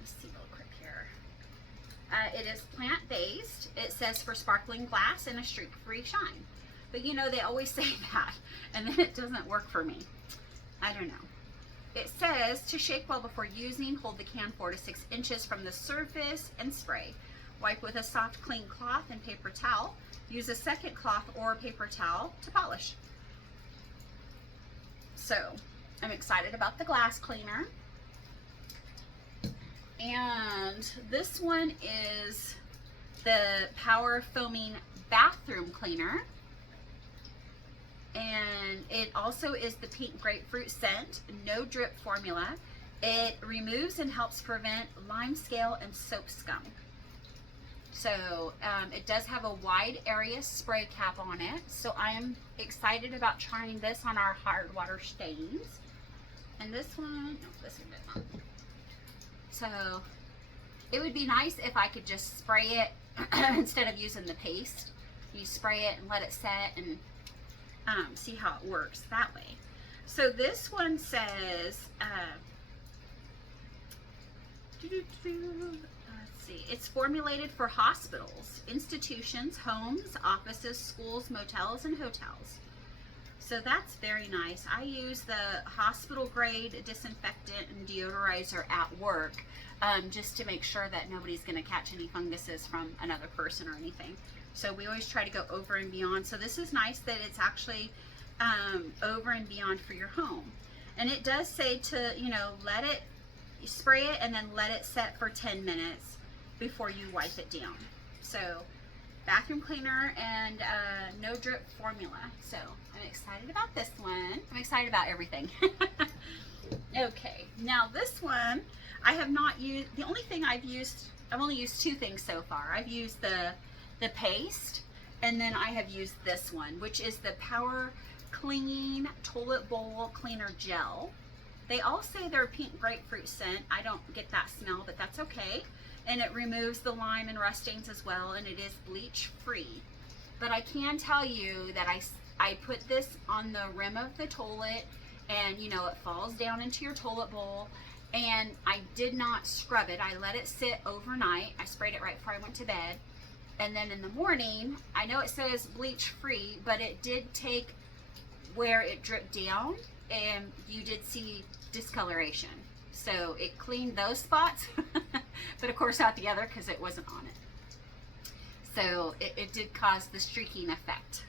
Let's see real quick here. It is plant-based. It says for sparkling glass and a streak-free shine. But you know, they always say that, and then it doesn't work for me. I don't know. It says to shake well before using, hold the can 4 to 6 inches from the surface and spray. Wipe with a soft, clean cloth and paper towel. Use a second cloth or paper towel to polish. So, I'm excited about the glass cleaner. And this one is the Power Foaming bathroom cleaner. And it also is the pink grapefruit scent, no drip formula. It removes and helps prevent lime scale and soap scum. So it does have a wide area spray cap on it. So I am excited about trying this on our hard water stains. And this one, no, this one did not. So it would be nice if I could just spray it instead of using the paste. You spray it and let it set and see how it works that way. So this one says, let's see, it's formulated for hospitals, institutions, homes, offices, schools, motels, and hotels. So that's very nice. I use the hospital grade disinfectant and deodorizer at work just to make sure that nobody's going to catch any funguses from another person or anything. So we always try to go over and beyond. So this is nice that it's actually over and beyond for your home. And it does say to, you know, let it, spray it and then let it set for 10 minutes before you wipe it down. So bathroom cleaner and no drip formula. So I'm excited about this one. I'm excited about everything. Okay, now this one I have not used. The only thing I've only used 2 things so far. I've used the paste, and then I have used this one, which is the Power Clean Toilet Bowl Cleaner Gel. They all say they're pink grapefruit scent. I don't get that smell, but that's okay. And it removes the lime and rust stains as well, and it is bleach free. But I can tell you that I put this on the rim of the toilet, and you know, it falls down into your toilet bowl, and I did not scrub it. I let it sit overnight. I sprayed it right before I went to bed. And then in the morning, I know it says bleach free, but it did take where it dripped down, and you did see discoloration. So it cleaned those spots, but of course not the other because it wasn't on it. So it did cause the streaking effect.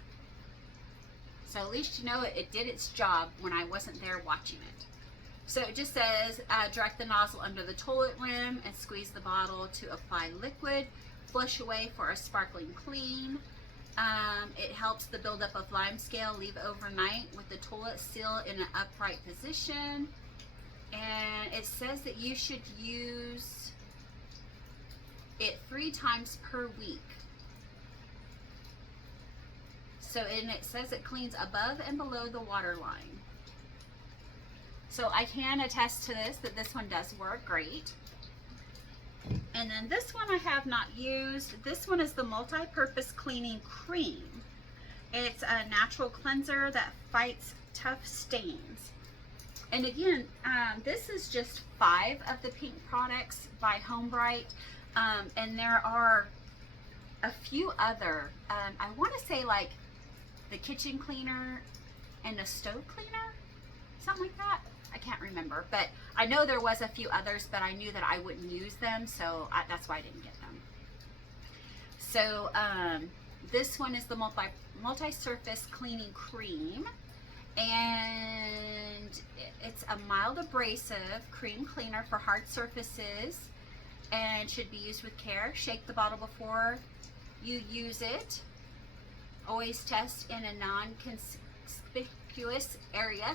So at least you know it did its job when I wasn't there watching it. So it just says direct the nozzle under the toilet rim and squeeze the bottle to apply liquid. Flush away for a sparkling clean. It helps the buildup of lime scale leave overnight with the toilet seal in an upright position. And it says that you should use it 3 times per week. So, and it says it cleans above and below the water line. So I can attest to this, that this one does work great. And then this one I have not used. This one is the multi-purpose cleaning cream. It's a natural cleanser that fights tough stains. And again, this is just 5 of the pink products by HomeBrite. And there are a few other, I want to say like the kitchen cleaner and a stove cleaner, something like that. I can't remember, but I know there was a few others, but I knew that I wouldn't use them, so that's why I didn't get them. So this one is the multi-surface cleaning cream, and it's a mild abrasive cream cleaner for hard surfaces, and should be used with care. Shake the bottle before you use it. Always test in a non-conspicuous area.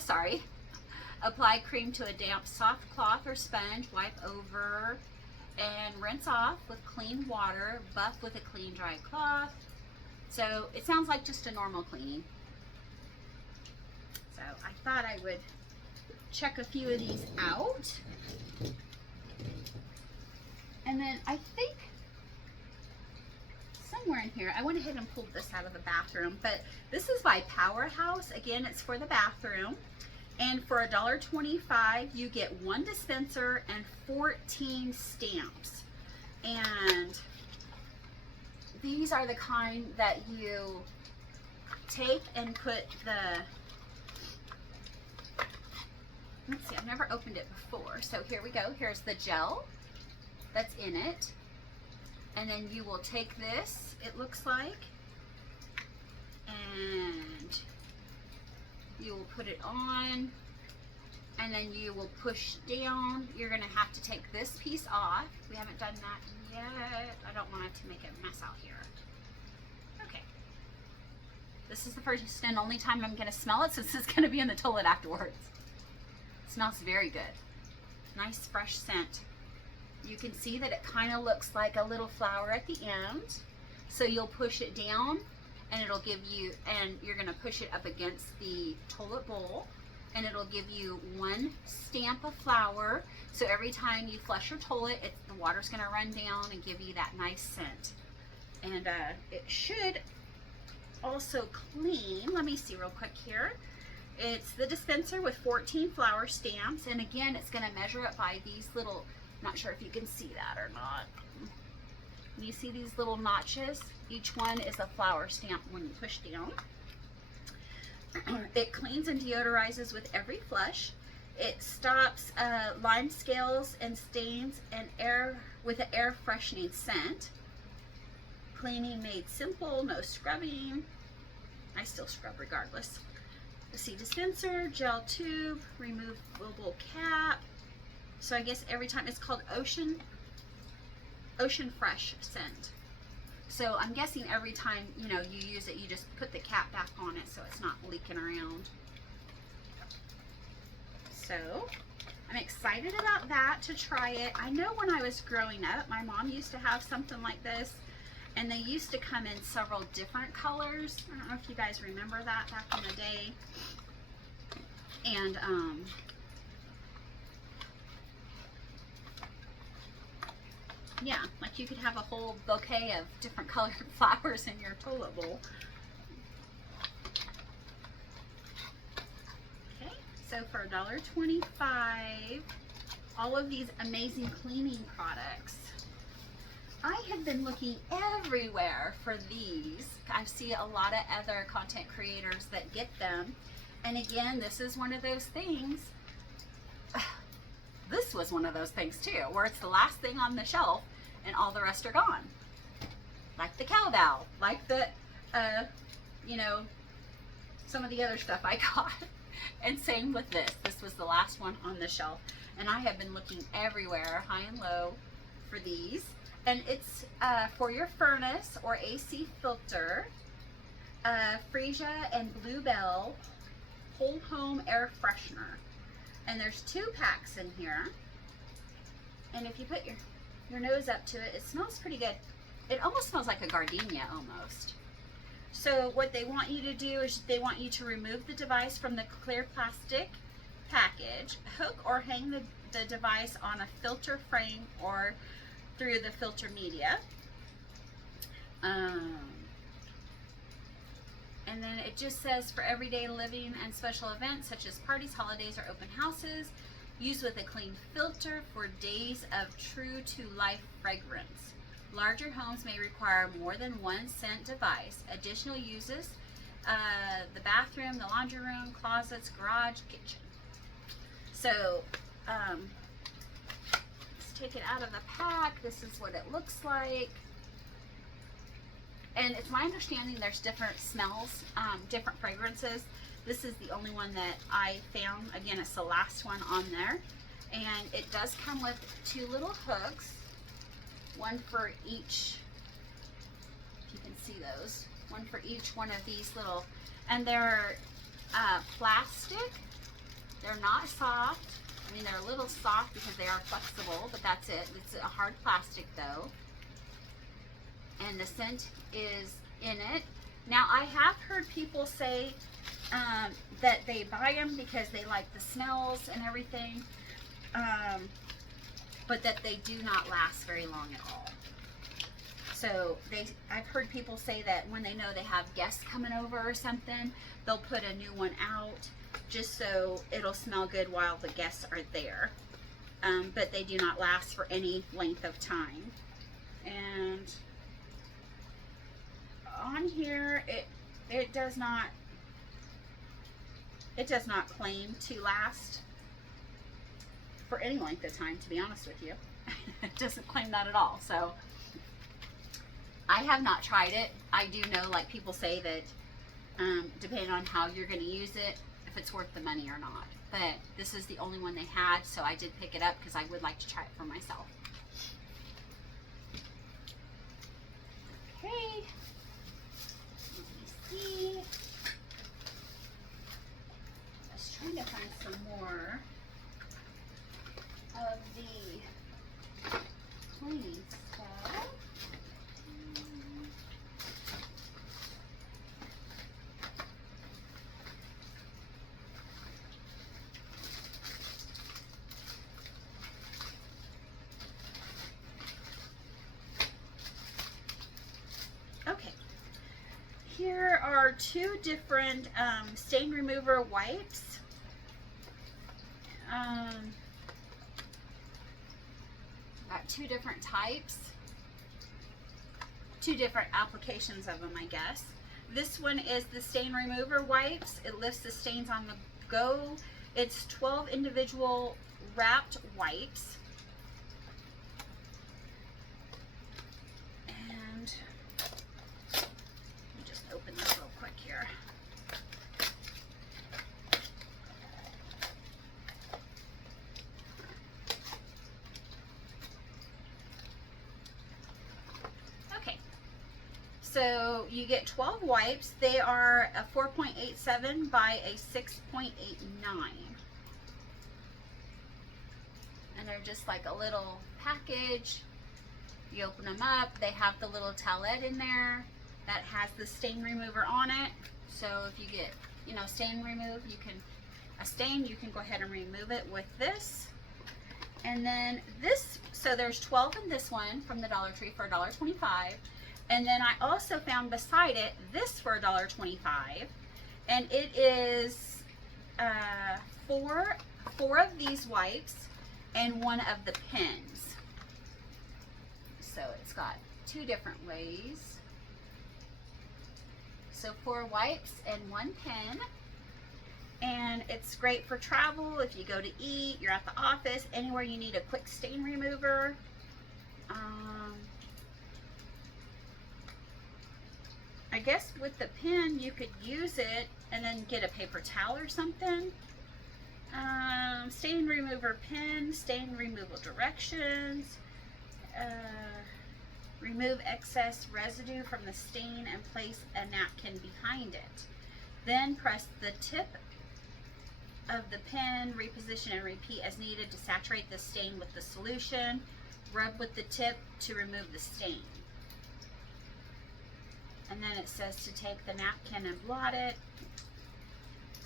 Apply cream to a damp soft cloth or sponge, wipe over and rinse off with clean water, buff with a clean dry cloth. So it sounds like just a normal cleaning. So I thought I would check a few of these out. And then I think somewhere in here, I went ahead and pulled this out of the bathroom, but this is by Powerhouse. Again, it's for the bathroom. And for $1.25, you get 1 dispenser and 14 stamps. And these are the kind that you take and put the, let's see, I've never opened it before. So here we go. Here's the gel that's in it. And then you will take this, it looks like, and you will put it on, and then you will push down. You're going to have to take this piece off. We haven't done that yet. I don't want it to make a mess out here. Okay. This is the first and only time I'm going to smell it, since it's going to be in the toilet afterwards. It smells very good. Nice fresh scent. You can see that it kind of looks like a little flower at the end. So you'll push it down, and it'll give you, and you're going to push it up against the toilet bowl, and it'll give you 1 stamp of flour. So every time you flush your toilet, the water's going to run down and give you that nice scent. And it should also clean. Let me see real quick here. It's the dispenser with 14 flour stamps, and again, it's going to measure it by these little, not sure if you can see that or not. You see these little notches? Each one is a flour stamp when you push down. It cleans and deodorizes with every flush. It stops lime scales and stains and with an air freshening scent. Cleaning made simple, no scrubbing. I still scrub regardless. See, dispenser, gel tube, removable cap. So I guess every time, it's called Ocean Fresh scent. So I'm guessing every time, you know, you use it, you just put the cap back on it so it's not leaking around. So I'm excited about that, to try it. I know when I was growing up, my mom used to have something like this, and they used to come in several different colors. I don't know if you guys remember that back in the day. And yeah, like you could have a whole bouquet of different colored flowers in your toilet bowl. Okay, so for $1.25, all of these amazing cleaning products. I have been looking everywhere for these. I see a lot of other content creators that get them. And again, this is one of those things. This was one of those things too, where it's the last thing on the shelf and all the rest are gone. Like the cowbell, like the, you know, some of the other stuff I got. And same with this. This was the last one on the shelf. And I have been looking everywhere, high and low, for these. And it's for your furnace or AC filter, Freesia and Bluebell Whole Home Air Freshener. And there's 2 packs in here. And if you put your nose up to it, it smells pretty good. It almost smells like a gardenia almost. So what they want you to do is they want you to remove the device from the clear plastic package, hook or hang the device on a filter frame or through the filter media. And then it just says for everyday living and special events such as parties, holidays, or open houses, use with a clean filter for days of true to life fragrance. Larger homes may require more than 1 scent device. Additional uses, the bathroom, the laundry room, closets, garage, kitchen. So, let's take it out of the pack. This is what it looks like. And it's my understanding there's different smells, different fragrances. This is the only one that I found. Again, it's the last one on there. And it does come with 2 little hooks, one for each, if you can see those, one for each one of these little, and they're plastic. They're not soft. I mean, they're a little soft because they are flexible, but that's it. It's a hard plastic though. And the scent is in it. Now, I have heard people say that they buy them because they like the smells and everything, but that they do not last very long at all. So I've heard people say that when they know they have guests coming over or something, they'll put a new one out just so it'll smell good while the guests are there. But they do not last for any length of time. And on here, it does not claim to last for any length of time, to be honest with you. It doesn't claim that at all. So I have not tried it. I do know, like people say that depending on how you're going to use it, if it's worth the money or not. But this is the only one they had, so I did pick it up because I would like to try it for myself. Okay. Let me see. I was trying to find some more of the cleaning stuff. Okay, here are 2 different stain remover wipes. Got 2 different types, 2 different applications of them, I guess. This one is the stain remover wipes. It lifts the stains on the go. It's 12 individual wrapped wipes. And let me just open this real quick here. Okay, so you get 12 wipes. They are a 4.87 by a 6.89. And they're just like a little package. You open them up, they have the little towelette in there that has the stain remover on it. So if you get, stain remove, you can go ahead and remove it with this. And then this, so there's 12 in this one from the Dollar Tree for $1.25. And then I also found beside it this for $1.25. And it is four of these wipes and 1 of the pens. So it's got 2 different ways. So 4 wipes and 1 pen. And it's great for travel, if you go to eat, you're at the office, anywhere you need a quick stain remover. I guess with the pen you could use it and then get a paper towel or something. Stain remover pen, stain removal directions. Remove excess residue from the stain and place a napkin behind it. Then press the tip of the pen, reposition and repeat as needed to saturate the stain with the solution. Rub with the tip to remove the stain. And then it says to take the napkin and blot it.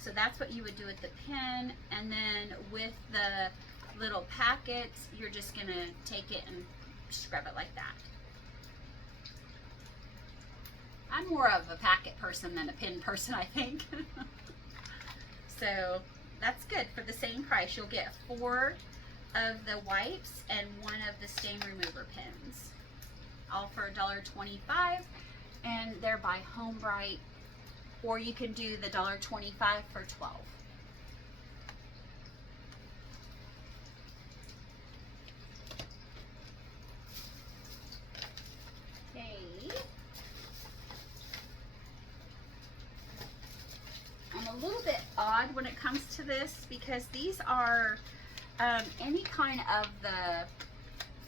So that's what you would do with the pen. And then with the little packets, you're just gonna take it and scrub it like that. I'm more of a packet person than a pen person, I think. So that's good. For the same price, you'll get 4 of the wipes and 1 of the stain remover pens, all for $1.25, and they're by Home Bright, or you can do the $1.25 for 12. I'm a little bit odd when it comes to this because these are any kind of the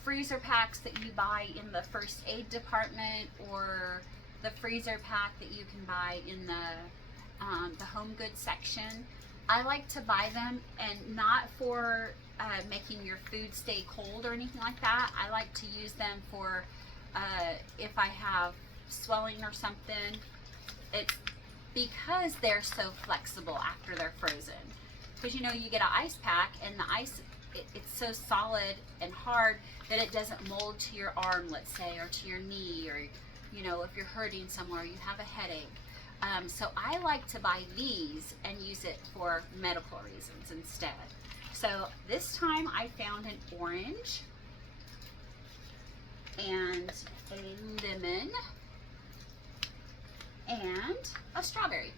freezer packs that you buy in the first aid department, or the freezer pack that you can buy in the home goods section. I like to buy them, and not for making your food stay cold or anything like that. I like to use them for if I have swelling or something. It's because they're so flexible after they're frozen. Because you know, you get an ice pack and the ice, it's so solid and hard that it doesn't mold to your arm, let's say, or to your knee, or you know, if you're hurting somewhere, you have a headache. So I like to buy these and use it for medical reasons instead. So this time I found an orange and a lemon and a strawberry.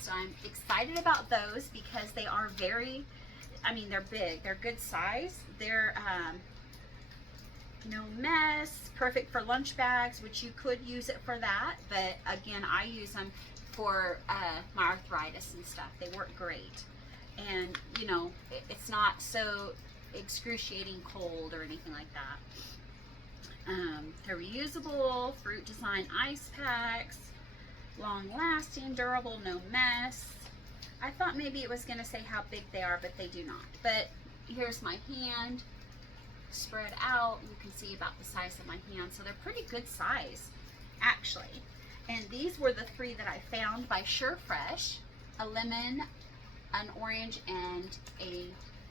So I'm excited about those because they are very, I mean, they're big, they're good size. They're no mess, perfect for lunch bags, which you could use it for that, but again, I use them for my arthritis and stuff. They work great, and you know, it's not so excruciating cold or anything like that. They're reusable, fruit design ice packs, long lasting, durable, no mess. I thought maybe it was going to say how big they are, but they do not. But here's my hand spread out. You can see about the size of my hand, so they're pretty good size actually. And these were the 3 that I found by SureFresh: a lemon, an orange, and a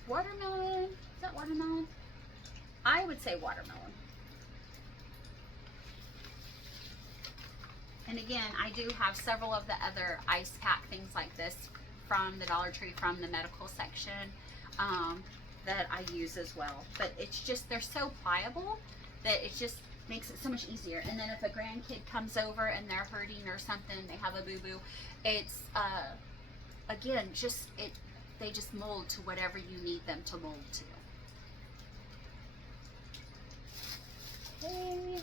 watermelon. Is that watermelon? I would say watermelon. And again, I do have several of the other ice pack things like this from the Dollar Tree, from the medical section, that I use as well. But it's just, they're so pliable that it just makes it so much easier. And then if a grandkid comes over and they're hurting or something, they have a boo-boo, it's, again, just, they just mold to whatever you need them to mold to. Okay.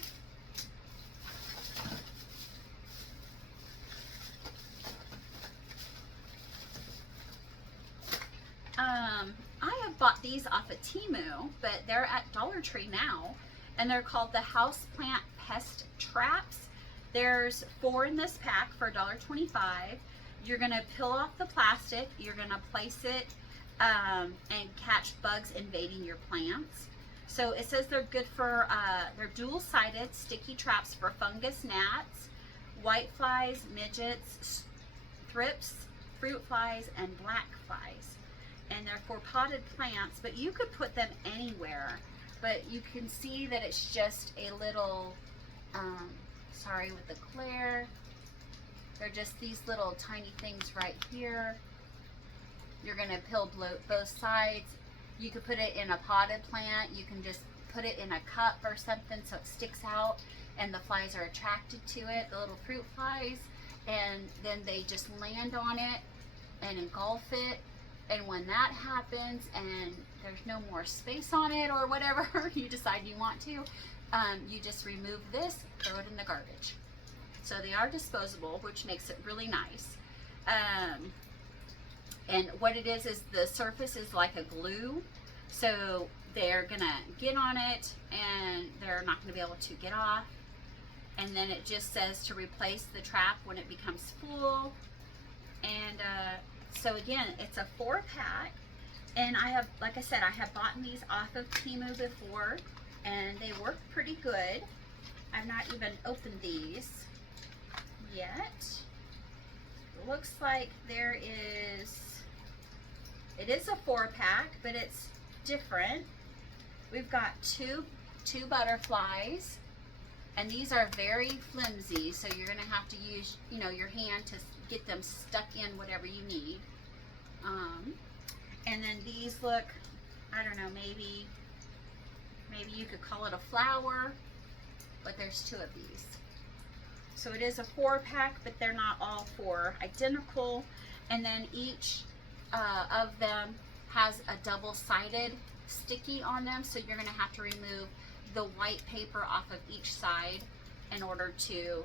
I have bought these off of Temu, but they're at Dollar Tree now, and they're called the Houseplant Pest Traps. There's 4 in this pack for $1.25. You're gonna peel off the plastic, you're gonna place it and catch bugs invading your plants. So it says they're good for, they're dual-sided sticky traps for fungus gnats, white flies, midgets, thrips, fruit flies, and black flies. And they're for potted plants, but you could put them anywhere. But you can see that it's just a little, sorry with the glare, they're just these little tiny things right here. You're gonna peel both sides. You could put it in a potted plant. You can just put it in a cup or something so it sticks out and the flies are attracted to it, the little fruit flies, and then they just land on it and engulf it. And when that happens and there's no more space on it or whatever you decide you want to, you just remove this, throw it in the garbage. So they are disposable, which makes it really nice. And what it is the surface is like a glue. So they're gonna get on it and they're not gonna be able to get off. And then it just says to replace the trap when it becomes full. And so again, it's a 4-pack. And I have, like I said, I have bought these off of Temu before, and they work pretty good. I've not even opened these yet. It looks like it is a 4-pack, but it's different. We've got two butterflies, and these are very flimsy, so you're gonna have to use, you know, your hand to get them stuck in whatever you need. And then these look, I don't know, maybe you could call it a flower, but there's 2 of these. So it is a 4-pack, but they're not all 4 identical. And then each of them has a double-sided sticky on them, so you're gonna have to remove the white paper off of each side in order to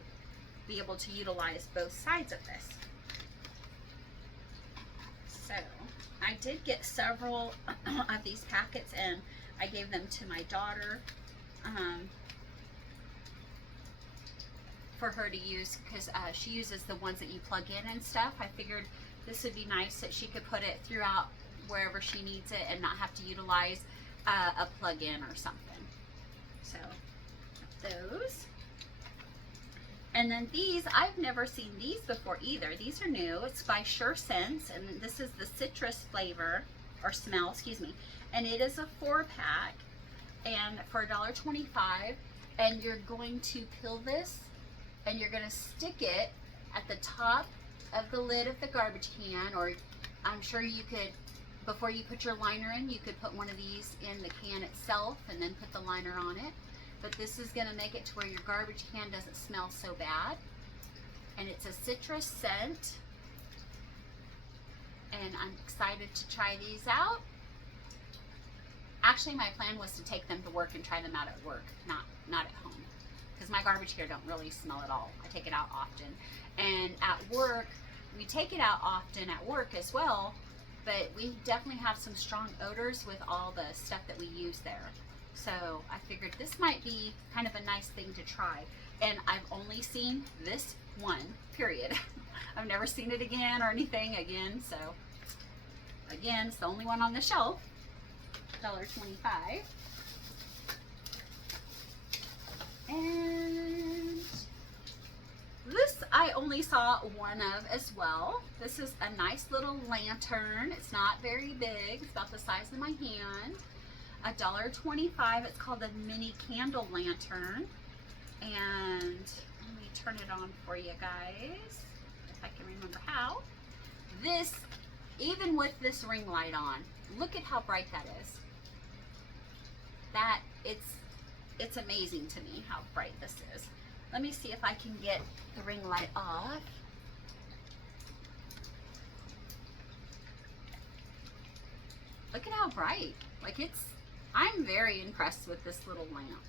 be able to utilize both sides of this. So I did get several of these packets, and I gave them to my daughter for her to use, because she uses the ones that you plug in and stuff. I figured this would be nice that she could put it throughout wherever she needs it and not have to utilize a plug-in or something. So those. And then these, I've never seen these before either. These are new. It's by Sure Sense, and this is the citrus flavor, or smell, excuse me. And it is a 4-pack, and for $1.25. And you're going to peel this, and you're gonna stick it at the top of the lid of the garbage can, or I'm sure you could, before you put your liner in, you could put one of these in the can itself and then put the liner on it. But this is gonna make it to where your garbage can doesn't smell so bad. And it's a citrus scent. And I'm excited to try these out. Actually, my plan was to take them to work and try them out at work, not at home. Because my garbage here don't really smell at all. I take it out often. And at work, we take it out often at work as well, but we definitely have some strong odors with all the stuff that we use there. So I figured this might be kind of a nice thing to try. And I've only seen this one, period. I've never seen it again or anything again. So again, it's the only one on the shelf, $1.25. And this I only saw one of as well. This is a nice little lantern. It's not very big. It's about the size of my hand. $1.25. It's called a mini candle lantern. And let me turn it on for you guys, if I can remember how. This, even with this ring light on, look at how bright that is. It's amazing to me how bright this is. Let me see if I can get the ring light off. Look at how bright. Like, I'm very impressed with this little lamp.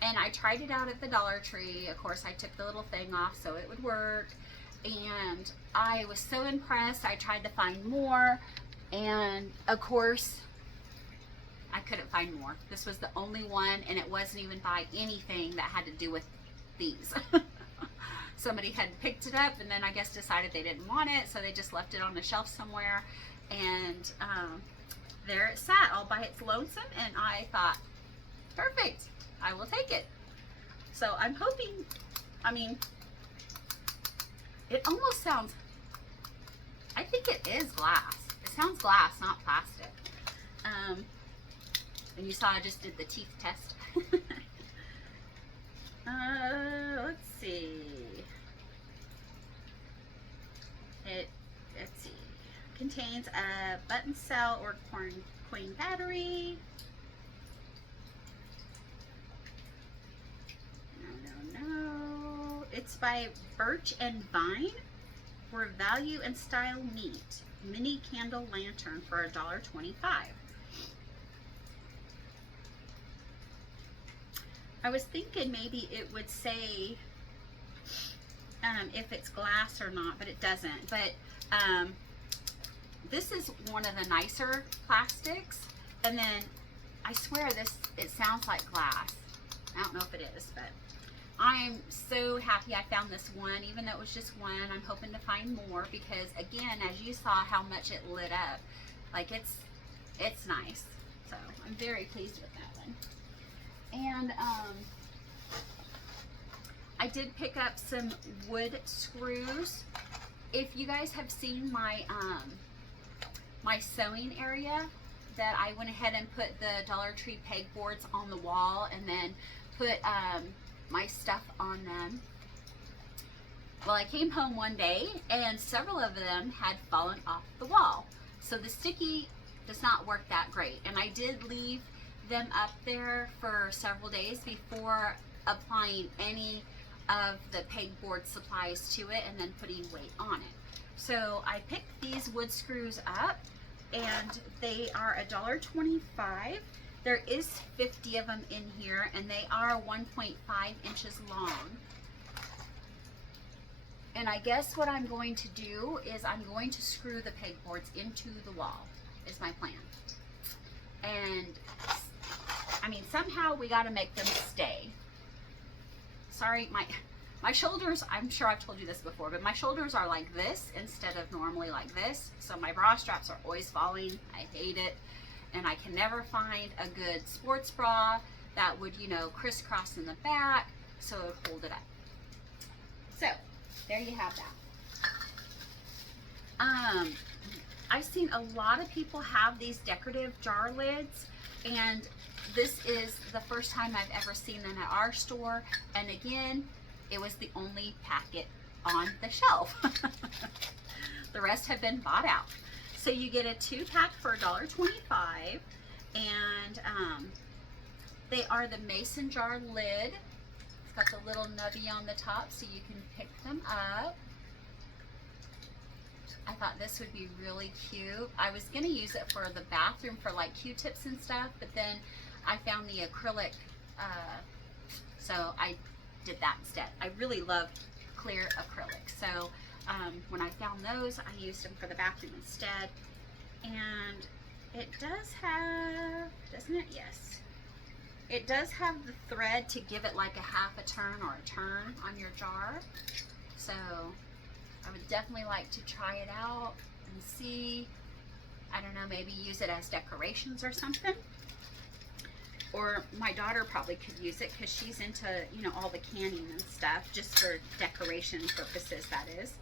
And I tried it out at the Dollar Tree. Of course, I took the little thing off so it would work. And I was so impressed. I tried to find more. And of course, I couldn't find more. This was the only one, and it wasn't even by anything that had to do with these. Somebody had picked it up and then I guess decided they didn't want it, so they just left it on the shelf somewhere. And there it sat all by its lonesome, and I thought, perfect, I will take it. So I'm hoping, I mean, it almost sounds, I think it is glass. It sounds glass, not plastic. And you saw I just did the teeth test. Let's see. Let's see. Contains a button cell or coin battery. No. It's by Birch and Vine. Where value and style meet. Mini candle lantern for $1.25. I was thinking maybe it would say if it's glass or not, but it doesn't. But this is one of the nicer plastics, And then I swear this, it sounds like glass. I don't know if it is, but I'm so happy I found this one, even though it was just one. I'm hoping to find more because, again, as you saw how much it lit up, like it's nice. So I'm very pleased with that one. And I did pick up some wood screws. If you guys have seen my my sewing area, that I went ahead and put the Dollar Tree pegboards on the wall and then put my stuff on them. Well, I came home one day and several of them had fallen off the wall. So the sticky does not work that great. And I did leave them up there for several days before applying any of the pegboard supplies to it and then putting weight on it. So I picked these wood screws up, and they are $1.25. There is 50 of them in here, and they are 1.5 inches long. And I guess what I'm going to do is I'm going to screw the pegboards into the wall, is my plan. And I mean, somehow we got to make them stay. Sorry, my shoulders, I'm sure I've told you this before, but my shoulders are like this instead of normally like this. So my bra straps are always falling. I hate it. And I can never find a good sports bra that would, you know, crisscross in the back so it would hold it up. So there you have that. I've seen a lot of people have these decorative jar lids, and this is the first time I've ever seen them at our store. And again, it was the only packet on the shelf. The rest have been bought out. So you get a 2-pack for $1.25, and they are the mason jar lid. It's got the little nubby on the top so you can pick them up. I thought this would be really cute. I was going to use it for the bathroom for like Q-tips and stuff, but then I found the acrylic, so I did that instead. I really love clear acrylic, so when I found those, I used them for the bathroom instead. And it does have, doesn't it? Yes. It does have the thread to give it like a half a turn or a turn on your jar. So I would definitely like to try it out and see. I don't know, maybe use it as decorations or something. Or my daughter probably could use it because she's into, you know, all the canning and stuff, just for decoration purposes, that is.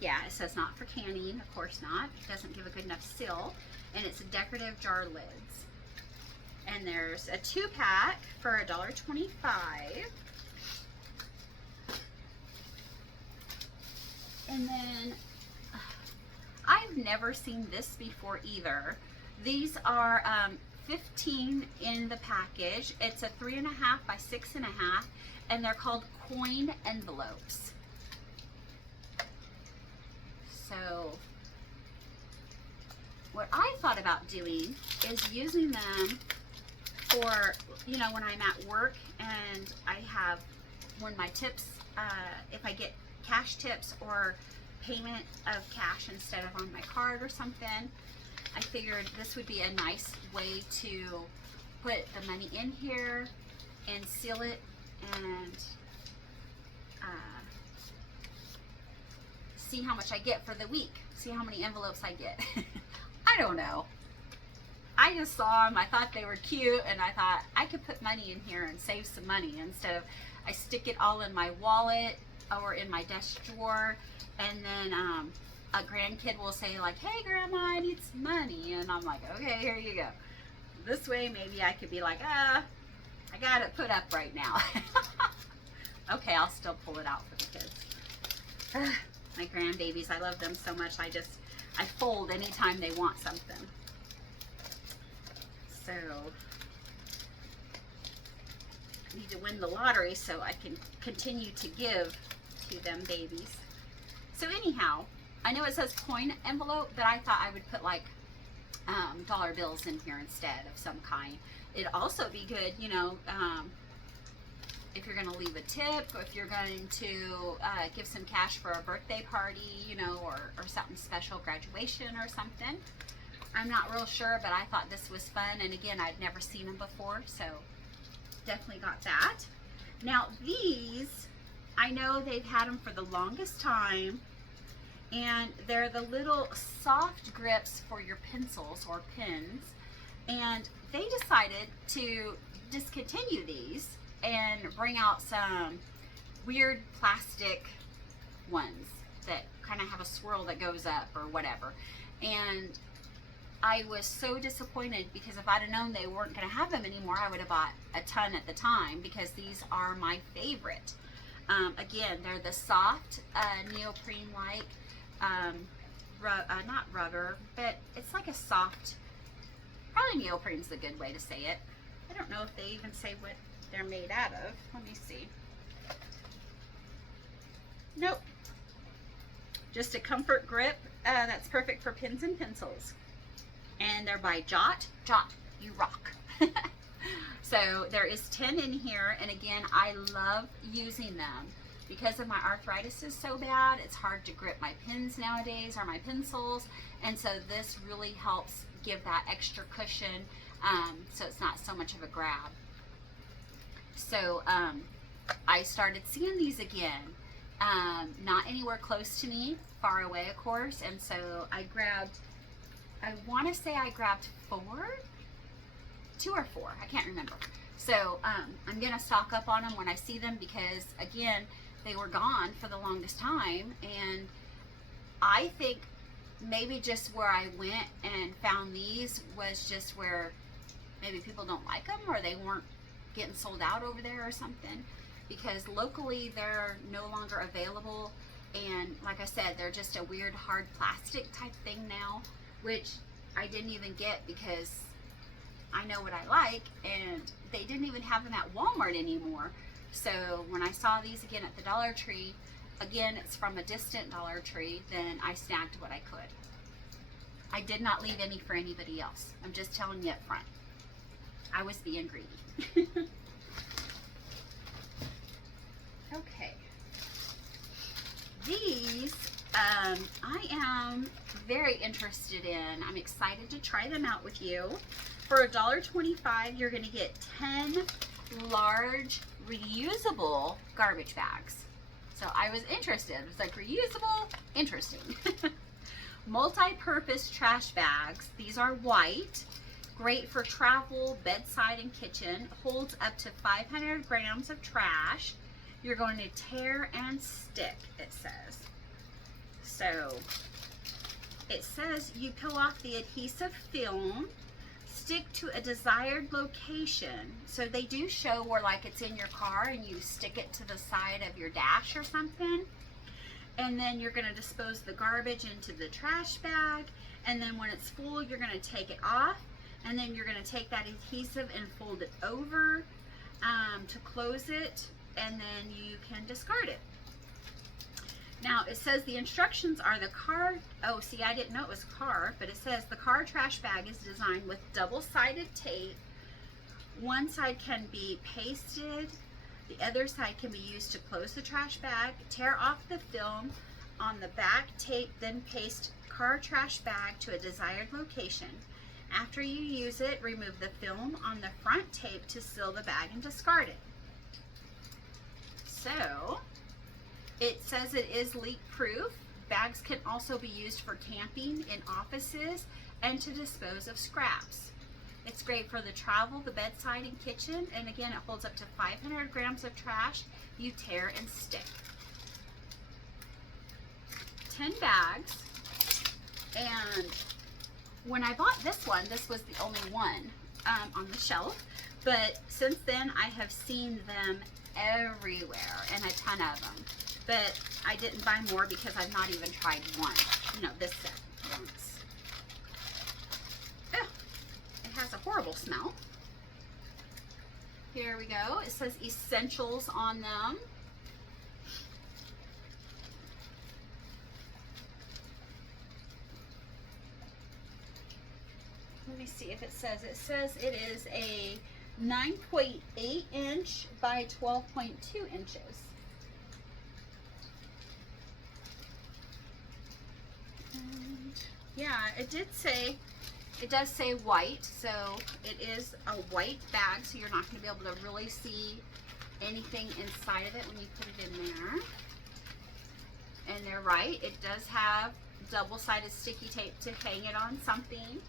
Yeah, it says not for canning, of course not. It doesn't give a good enough seal. And it's a decorative jar lids. And there's a 2-pack for $1.25. And then I've never seen this before either. These are 15 in the package. It's a 3.5 by 6.5, and they're called coin envelopes. So what I thought about doing is using them for, you know, when I'm at work and I have, when my tips, if I get cash tips or payment of cash instead of on my card or something, I figured this would be a nice way to put the money in here and seal it and see how much I get for the week. See how many envelopes I get. I don't know. I just saw them. I thought they were cute, and I thought I could put money in here and save some money instead of I stick it all in my wallet or in my desk drawer, and then a grandkid will say like, "Hey Grandma, I need some money," and I'm like, "Okay, here you go." This way maybe I could be like, I got it put up right now. Okay, I'll still pull it out for the kids. My grandbabies, I love them so much. I fold anytime they want something. So I need to win the lottery so I can continue to give to them babies. So anyhow, I know it says coin envelope, but I thought I would put like dollar bills in here instead of some kind. It'd also be good, you know, if you're going to leave a tip, or if you're going to give some cash for a birthday party, you know, or something special, graduation or something. I'm not real sure, but I thought this was fun. And again, I'd never seen them before, so definitely got that. Now these, I know they've had them for the longest time, and they're the little soft grips for your pencils or pens. And they decided to discontinue these and bring out some weird plastic ones that kind of have a swirl that goes up or whatever. And I was so disappointed, because if I'd have known they weren't going to have them anymore, I would have bought a ton at the time, because these are my favorite. Again, they're the soft neoprene-like, not rubber, but it's like a soft, probably neoprene's the good way to say it. I don't know if they even say what they're made out of. Let me see. Nope. Just a comfort grip that's perfect for pens and pencils. And they're by Jot. Jot, you rock. So there is 10 in here, and again, I love using them. Because of my arthritis is so bad, it's hard to grip my pens nowadays, or my pencils, and so this really helps give that extra cushion, so it's not so much of a grab. So I started seeing these again, not anywhere close to me, far away of course, and so I grabbed, I want to say I grabbed 2 or 4, I can't remember. So I'm going to stock up on them when I see them, because again, they were gone for the longest time, and I think maybe just where I went and found these was just where maybe people don't like them, or they weren't getting sold out over there or something, because locally they're no longer available. And like I said, they're just a weird hard plastic type thing now, which I didn't even get because I know what I like, and they didn't even have them at Walmart anymore. So when I saw these again at the Dollar Tree, again, it's from a distant Dollar Tree, then I snagged what I could. I did not leave any for anybody else. I'm just telling you up front. I was being greedy. Okay. These, I am very interested in. I'm excited to try them out with you. For $1.25, you're going to get 10 large reusable garbage bags. So I was interested. It's like reusable, interesting. Multi-purpose trash bags. These are white, great for travel, bedside, and kitchen. Holds up to 500 grams of trash. You're going to tear and stick, it says. So it says you peel off the adhesive film, stick to a desired location. So they do show where like it's in your car and you stick it to the side of your dash or something. And then you're going to dispose the garbage into the trash bag. And then when it's full, you're going to take it off. And then you're going to take that adhesive and fold it over to close it. And then you can discard it. Now it says the instructions are the car, oh see I didn't know it was car, but it says the car trash bag is designed with double-sided tape. One side can be pasted, the other side can be used to close the trash bag. Tear off the film on the back, tape, then paste car trash bag to a desired location. After you use it, remove the film on the front tape to seal the bag and discard it. So it says it is leak proof. Bags can also be used for camping, in offices, and to dispose of scraps. It's great for the travel, the bedside, and kitchen. And again, it holds up to 500 grams of trash. You tear and stick. 10 bags. And when I bought this one, this was the only one on the shelf. But since then, I have seen them everywhere, and a ton of them. But I didn't buy more because I've not even tried one. You know, this set once. Oh, it has a horrible smell. Here we go. It says essentials on them. Let me see if it says. It says it is a 9.8 inch by 12.2 inches. And yeah, it did say It does say white, so it is a white bag, so you're not going to be able to really see anything inside of it when you put it in there. And they're right, it does have double-sided sticky tape to hang it on something,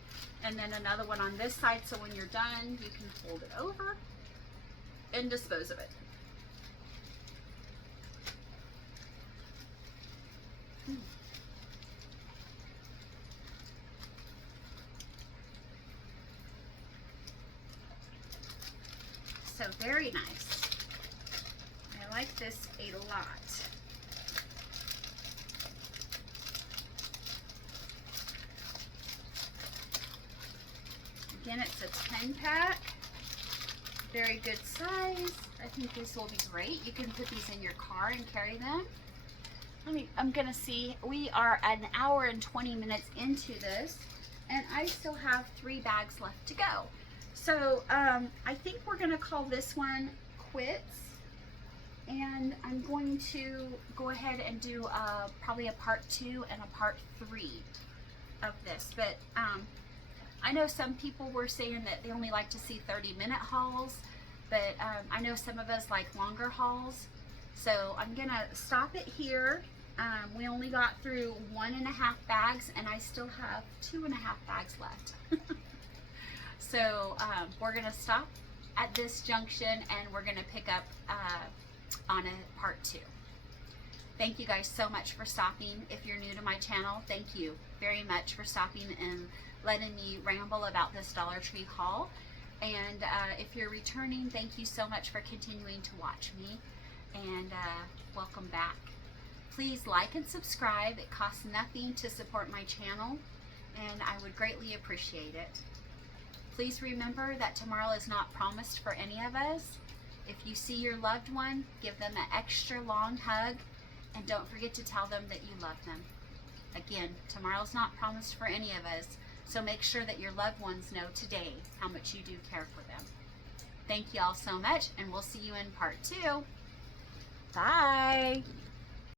and then another one on this side, so when you're done you can fold it over and dispose of it. So very nice. I like this a lot. Again, it's a 10 pack. Very good size. I think this will be great. You can put these in your car and carry them. I'm gonna see, we are an hour and 20 minutes into this, and I still have 3 bags left to go. So I think we're gonna call this one quits, and I'm going to go ahead and do probably a part 2 and a part 3 of this. But I know some people were saying that they only like to see 30-minute hauls, but I know some of us like longer hauls. So I'm gonna stop it here. We only got through 1.5 bags, and I still have 2.5 bags left. So we're gonna stop at this junction, and we're gonna pick up on a part 2. Thank you guys so much for stopping. If you're new to my channel, thank you very much for stopping and letting me ramble about this Dollar Tree haul. And if you're returning, thank you so much for continuing to watch me, and welcome back. Please like and subscribe. It costs nothing to support my channel, and I would greatly appreciate it. Please remember that tomorrow is not promised for any of us. If you see your loved one, give them an extra long hug, and don't forget to tell them that you love them. Again, tomorrow's not promised for any of us, so make sure that your loved ones know today how much you do care for them. Thank you all so much, and we'll see you in part 2. Bye.